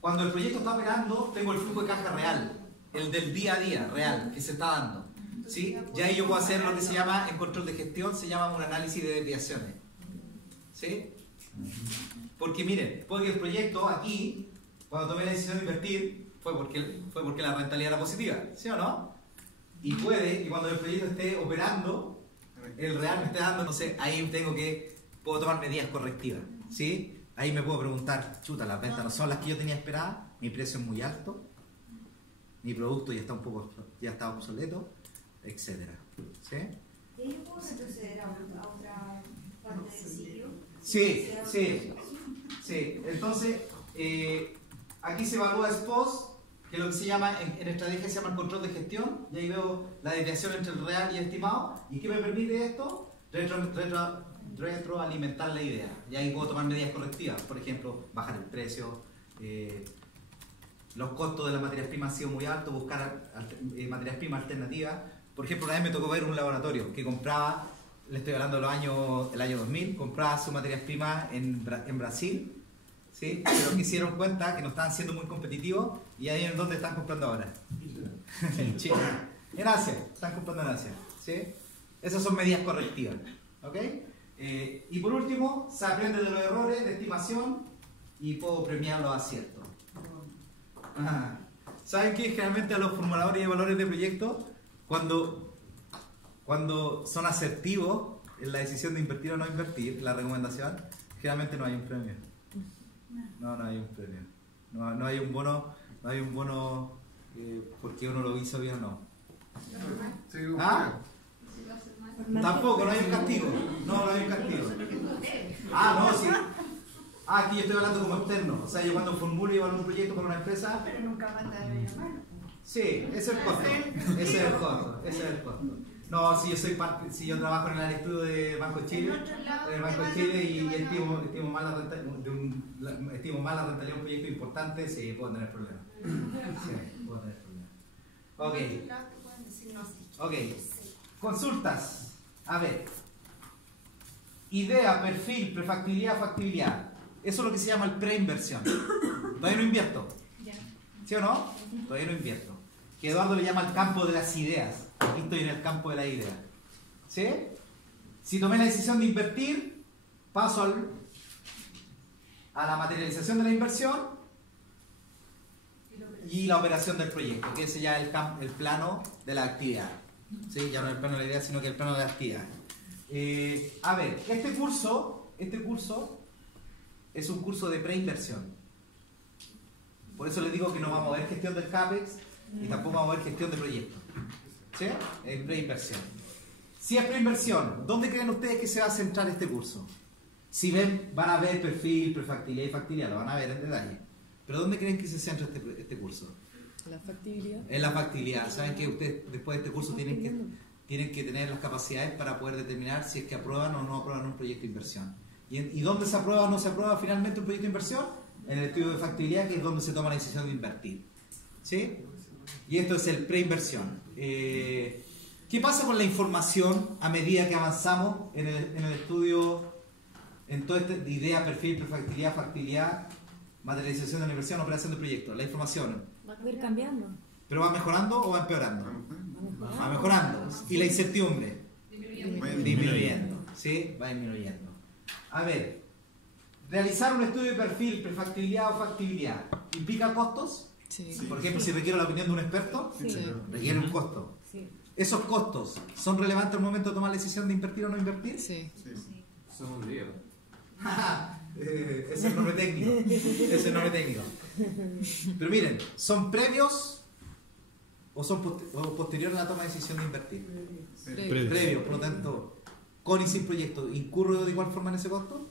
Cuando el proyecto está operando, tengo el flujo de caja real. el del día a día real que se está dando. ¿Sí? Ya ahí yo puedo hacer lo que se llama, en control de gestión, se llama un análisis de desviaciones. ¿Sí? Porque miren, puede que el proyecto aquí, cuando tomé la decisión de invertir, fue porque la rentabilidad era positiva, ¿sí o no? Y puede que cuando el proyecto esté operando, el real me esté dando, no sé, ahí puedo tomar medidas correctivas, ¿sí? Ahí me puedo preguntar, chuta, las ventas no son las que yo tenía esperadas, mi precio es muy alto, mi producto ya está obsoleto, etcétera. ¿Sí? ¿Y ahí yo puedo retroceder a otra parte del ciclo? Sí. Entonces, aquí se evalúa SPOS, que es lo que se llama, en estrategia se llama el control de gestión, y ahí veo la desviación entre el real y el estimado. ¿Y qué me permite esto? Retroalimentar la idea. Y ahí puedo tomar medidas correctivas, por ejemplo, bajar el precio, los costos de las materias primas han sido muy altos, buscar materias primas alternativas. Por ejemplo, una vez me tocó ver un laboratorio que compraba, le estoy hablando del año 2000, compraba sus materias primas en Brasil, ¿sí? Pero que hicieron cuenta que no estaban siendo muy competitivos, y ahí es donde están comprando ahora. En China. En Asia, están comprando en Asia, ¿sí? Esas son medidas correctivas, ¿ok? Y por último, se aprende de los errores de estimación y puedo premiar los aciertos. ¿Saben que generalmente a los formuladores y evaluadores de proyectos, cuando son asertivos en la decisión de invertir o no invertir, la recomendación, generalmente no hay un premio. No hay un premio. No hay un bono, porque uno lo hizo bien o no. ¿Ah? Tampoco, no hay un castigo. No hay un castigo. No, sí. Aquí yo estoy hablando como externo. O sea, yo cuando formulo y evalúo un proyecto con una empresa. Pero nunca manda de la mano. Sí, ese es el costo. Ese es el costo. No, si yo trabajo en el área de estudio de Banco de Chile, y estimo mal la rentabilidad de un proyecto importante, sí, puedo tener problemas. Ok. Consultas. A ver. Idea, perfil, prefactibilidad, factibilidad. Eso es lo que se llama el preinversión. Todavía no invierto. ¿Sí o no? Todavía no invierto. Que Eduardo le llama el campo de las ideas. Aquí estoy en el campo de la idea. ¿Sí? Si tomé la decisión de invertir, paso a la materialización de la inversión y la operación del proyecto, que ese ya es el plano de la actividad. ¿Sí? Ya no es el plano de la idea, sino que el plano de la actividad. A ver, este curso es un curso de preinversión. Por eso les digo que no vamos a ver gestión del CAPEX y tampoco vamos a ver gestión de proyectos. ¿Sí? Es preinversión. Si es preinversión, ¿dónde creen ustedes que se va a centrar este curso? Si van a ver perfil, prefactibilidad y factibilidad, lo van a ver en detalle. Pero ¿dónde creen que se centra este curso? La factibilidad. En la factibilidad. Saben que ustedes después de este curso tienen que tener las capacidades para poder determinar si es que aprueban o no aprueban un proyecto de inversión. ¿Y dónde se aprueba o no se aprueba finalmente un proyecto de inversión? En el estudio de factibilidad, que es donde se toma la decisión de invertir. ¿Sí? Y esto es el preinversión. ¿Qué pasa con la información a medida que avanzamos en el estudio, en todo este de idea, perfil, prefactibilidad, factibilidad, materialización de la inversión, operación de proyecto? La información va a ir cambiando. ¿Pero va mejorando o va empeorando? Va mejorando. ¿Y la incertidumbre? Disminuyendo. ¿Sí? Va disminuyendo. A ver, realizar un estudio de perfil, prefactibilidad o factibilidad, ¿implica costos? Sí. Por ejemplo, si requiero la opinión de un experto, requiere un costo. Sí. ¿Esos costos son relevantes al momento de tomar la decisión de invertir o no invertir? Sí. Son un lío. Ese es el nombre técnico. Pero miren, ¿son previos o son posteriores a la toma de decisión de invertir? Previos, por lo tanto, con y sin proyecto, ¿incurro de igual forma en ese costo?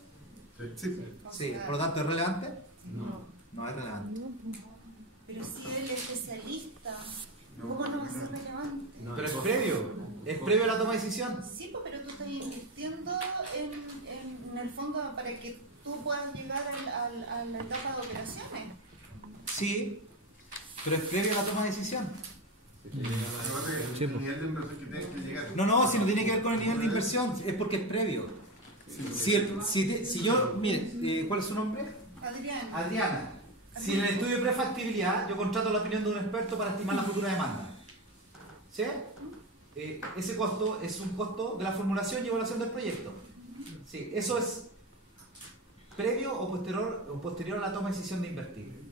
Sí. Por lo tanto, ¿es relevante? No es relevante. Pero si el especialista, ¿cómo no va a ser relevante? Pero es previo a la toma de decisión. Sí, pero tú estás invirtiendo en el fondo para que tú puedas llegar a la etapa de operaciones. Sí, pero es previo a la toma de decisión. No, si no tiene que ver con el nivel de inversión, es porque es previo. Si yo, mire, ¿cuál es su nombre? Adriana. Adriana. Si en el estudio de prefactibilidad yo contrato la opinión de un experto para estimar la futura demanda, ¿sí? Ese costo es un costo de la formulación y evaluación del proyecto. Sí, eso es previo o posterior a la toma de decisión de invertir.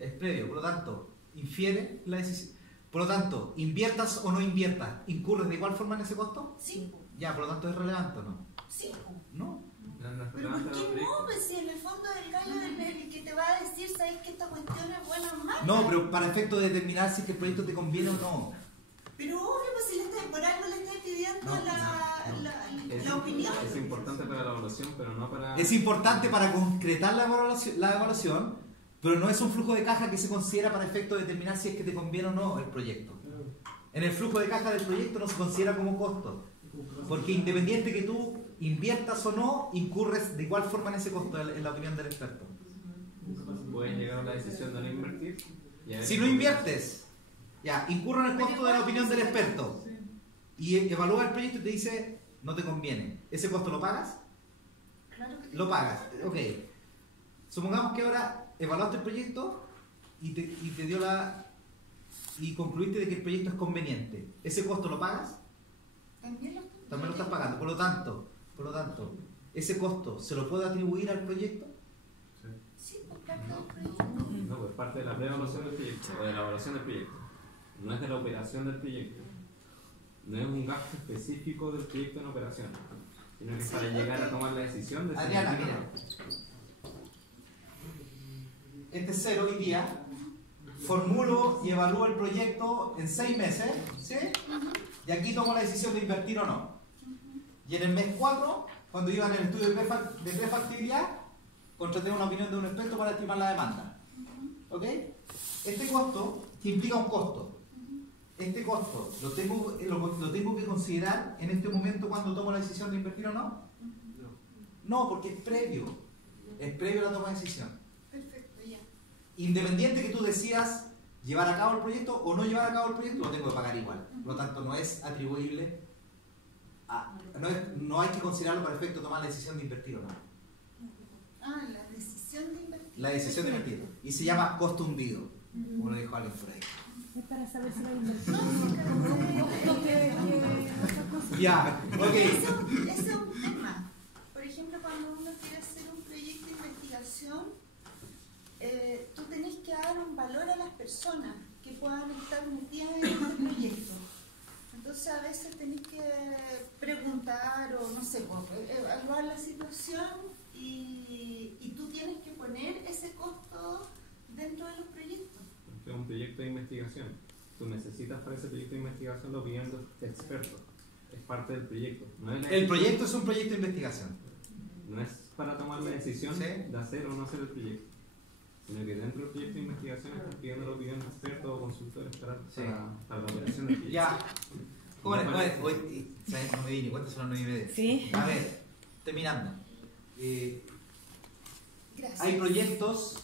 Es previo, por lo tanto, infiere la decisión. Por lo tanto, inviertas o no inviertas, ¿incurres de igual forma en ese costo? Sí. Ya, por lo tanto, ¿es relevante o no? Sí. No. Pero ¿por qué no? Pues si en el fondo el gallo el que te va a decir, ¿sabes que esta cuestión es buena o mala? No, pero para efecto de determinar si es que el proyecto te conviene o no. Pero obvio, pues si por algo le estás pidiendo la opinión. Es importante para la evaluación, pero no para... Es importante para concretar la evaluación, pero no es un flujo de caja que se considera para efecto de determinar si es que te conviene o no el proyecto. En el flujo de caja del proyecto no se considera como costo, porque independiente que tú inviertas o no, incurres de igual forma en ese costo, en la opinión del experto. Pueden llegar a la decisión de no invertir. Si no inviertes, ya, incurre en el costo de la opinión del experto y evalúa el proyecto y te dice, no te conviene. ¿Ese costo lo pagas? Claro que Lo pagas, ok. Supongamos que ahora evaluaste el proyecto y te dio y concluiste de que el proyecto es conveniente. ¿Ese costo lo pagas? También También lo estás pagando. Por lo tanto, ¿ese costo se lo puede atribuir al proyecto? Sí, pues parte del proyecto. No, pues parte de la pre-evaluación del proyecto, o de la evaluación del proyecto. No es de la operación del proyecto. No es un gasto específico del proyecto en operación, sino que es para llegar a tomar la decisión de... Adriana, mira. Este es cero hoy día. Formulo y evalúo el proyecto en 6 meses, ¿sí? Y aquí tomo la decisión de invertir o no. Y en el mes 4, cuando iba en el estudio de prefactibilidad, contraté una opinión de un experto para estimar la demanda. ¿Ok? Este costo, que implica un costo, este costo lo tengo que considerar en este momento cuando tomo la decisión de invertir o no. No, porque es previo a la toma de decisión. Perfecto, ya. Independiente que tú decidas llevar a cabo el proyecto o no llevar a cabo el proyecto, lo tengo que pagar igual. Por lo tanto, no es atribuible no hay que considerarlo para efecto de tomar la decisión de invertir o no. Ah, la decisión de invertir. La decisión de invertir. Y se llama costo hundido, como lo dijo alguien por ahí. Es para saber si la inversión. Ya, ok. Ese es un tema. Por ejemplo, cuando uno quiere hacer un proyecto de investigación, tú tenés que dar un valor a las personas que puedan estar metidas en este proyecto. Entonces a veces tenés que preguntar o no sé, evaluar la situación y tú tienes que poner ese costo dentro de los proyectos. Es un proyecto de investigación. Tú necesitas para ese proyecto de investigación la opinión de expertos. Es parte del proyecto. No es El proyecto es un proyecto de investigación. No es para tomar la decisión de hacer o no hacer el proyecto, sino que dentro del proyecto de investigación estás pidiendo la opinión de expertos o consultores para la operación del proyecto. Ya. Hoy, ¿sabes? No me di ni cuenta, son las 9:30. Sí. A ver, terminando. Gracias. Hay proyectos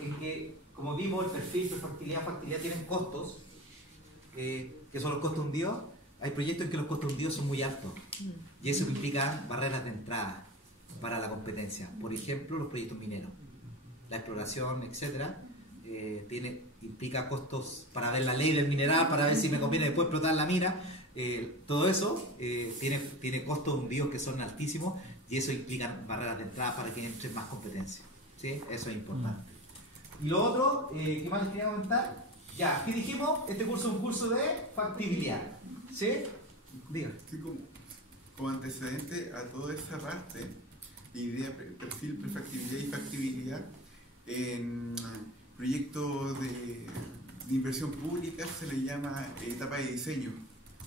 en que, como vimos, el perfil, prefactibilidad, factibilidad tienen costos, que son los costos hundidos. Hay proyectos en que los costos hundidos son muy altos y eso implica barreras de entrada para la competencia. Por ejemplo, los proyectos mineros, la exploración, etcétera, implica costos para ver la ley del mineral, para ver si me conviene después explotar la mina. Todo eso tiene costos hundidos que son altísimos y eso implica barreras de entrada para que entre más competencia. ¿Sí? Eso es importante. Y lo otro, ¿qué más les quería comentar? Ya, ¿qué dijimos? Este curso es un curso de factibilidad. ¿Sí? Diga. Sí, como antecedente a todo ese arrastre, idea, perfil, prefactibilidad y factibilidad, en proyectos de inversión pública se le llama etapa de diseño.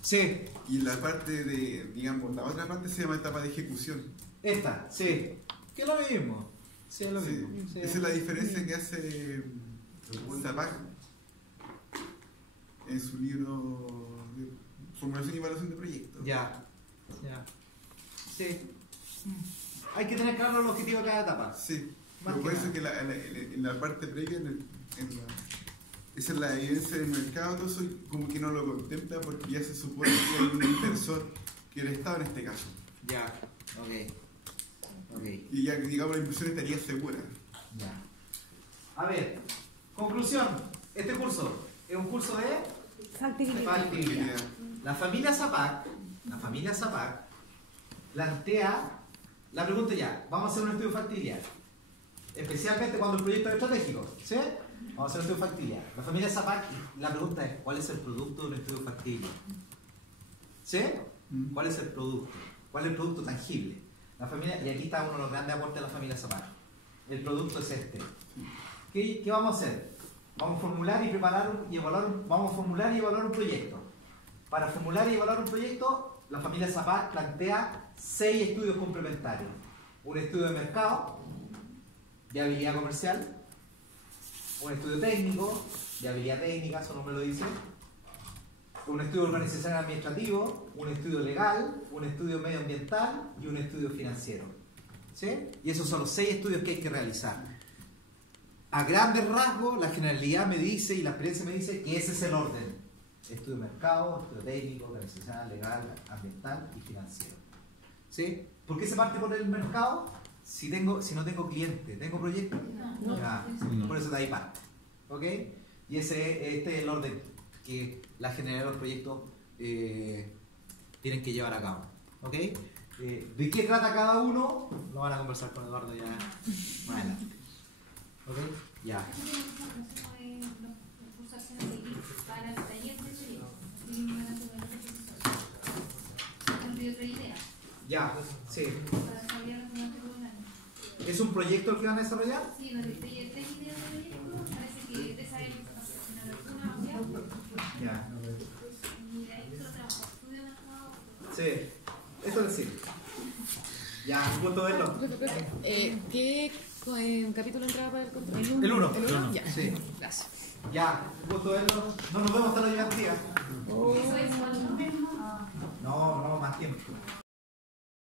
Sí. Y la parte de, digamos, la otra parte se llama etapa de ejecución. Esta, sí. ¿Qué es lo mismo? Sí, es lo mismo. Sí. Esa es la diferencia que hace Zapac en su libro de formulación y evaluación de proyectos. Ya. Sí. Hay que tener claro el objetivo de cada etapa. Sí. Pero por eso que en la parte previa, esa es la evidencia del mercado, todo eso como que no lo contempla porque ya se supone que hay un inversor, que el Estado en este caso. Ya, ok. Y ya, digamos, la inversión estaría segura. Ya. A ver, conclusión. Este curso es un curso de Factibilidad. factibilidad. La familia Zapac plantea la pregunta ya, vamos a hacer un estudio de factibilidad. Especialmente cuando el proyecto es estratégico, ¿sí? Vamos a hacer un estudio de factibilidad. La familia Zapac, la pregunta es, ¿cuál es el producto de un estudio de factibilidad? ¿Sí? ¿Cuál es el producto? ¿Cuál es el producto tangible? La familia, y aquí está uno de los grandes aportes de la familia Zapac. El producto es este. ¿Qué vamos a hacer? Vamos a formular y preparar y evaluar, vamos a formular y evaluar un proyecto. Para formular y evaluar un proyecto, la familia Zapac plantea 6 estudios complementarios. Un estudio de mercado, de habilidad comercial, un estudio técnico, de habilidad técnica, su nombre lo dice, un estudio organizacional administrativo, un estudio legal, un estudio medioambiental y un estudio financiero. ¿Sí? Y esos son los 6 estudios que hay que realizar. A grandes rasgos, la generalidad me dice y la experiencia me dice que ese es el orden. Estudio de mercado, estudio técnico, organizacional, legal, ambiental y financiero. ¿Sí? ¿Por qué se parte por el mercado? Si no tengo cliente, ¿tengo proyecto? No. Ya, por eso de ahí parte. ¿Ok? Y este es el orden que la generalidad de los proyectos tienen que llevar a cabo. ¿Ok? ¿De qué trata cada uno? Lo van a conversar con Eduardo ya más adelante. ¿Ok? Ya. Para el taller de proyecto. Otra idea. Ya, sí. Para desarrollar los temas que pueden dar. ¿Es un proyecto el que van a desarrollar? Sí, no, tres ideas de proyecto. Parece que de saber alguna ya. Ya. Y de ahí otro trabajo. Estudio de mercado. Sí. Esto le sirve. Ya, un gusto verlo. ¿Qué capítulo entraba para el control? El 1. ¿El 1? Ya. Sí. Gracias. Ya, un gusto verlo. No nos vemos hasta la día. Eso es cuando No, más tiempo.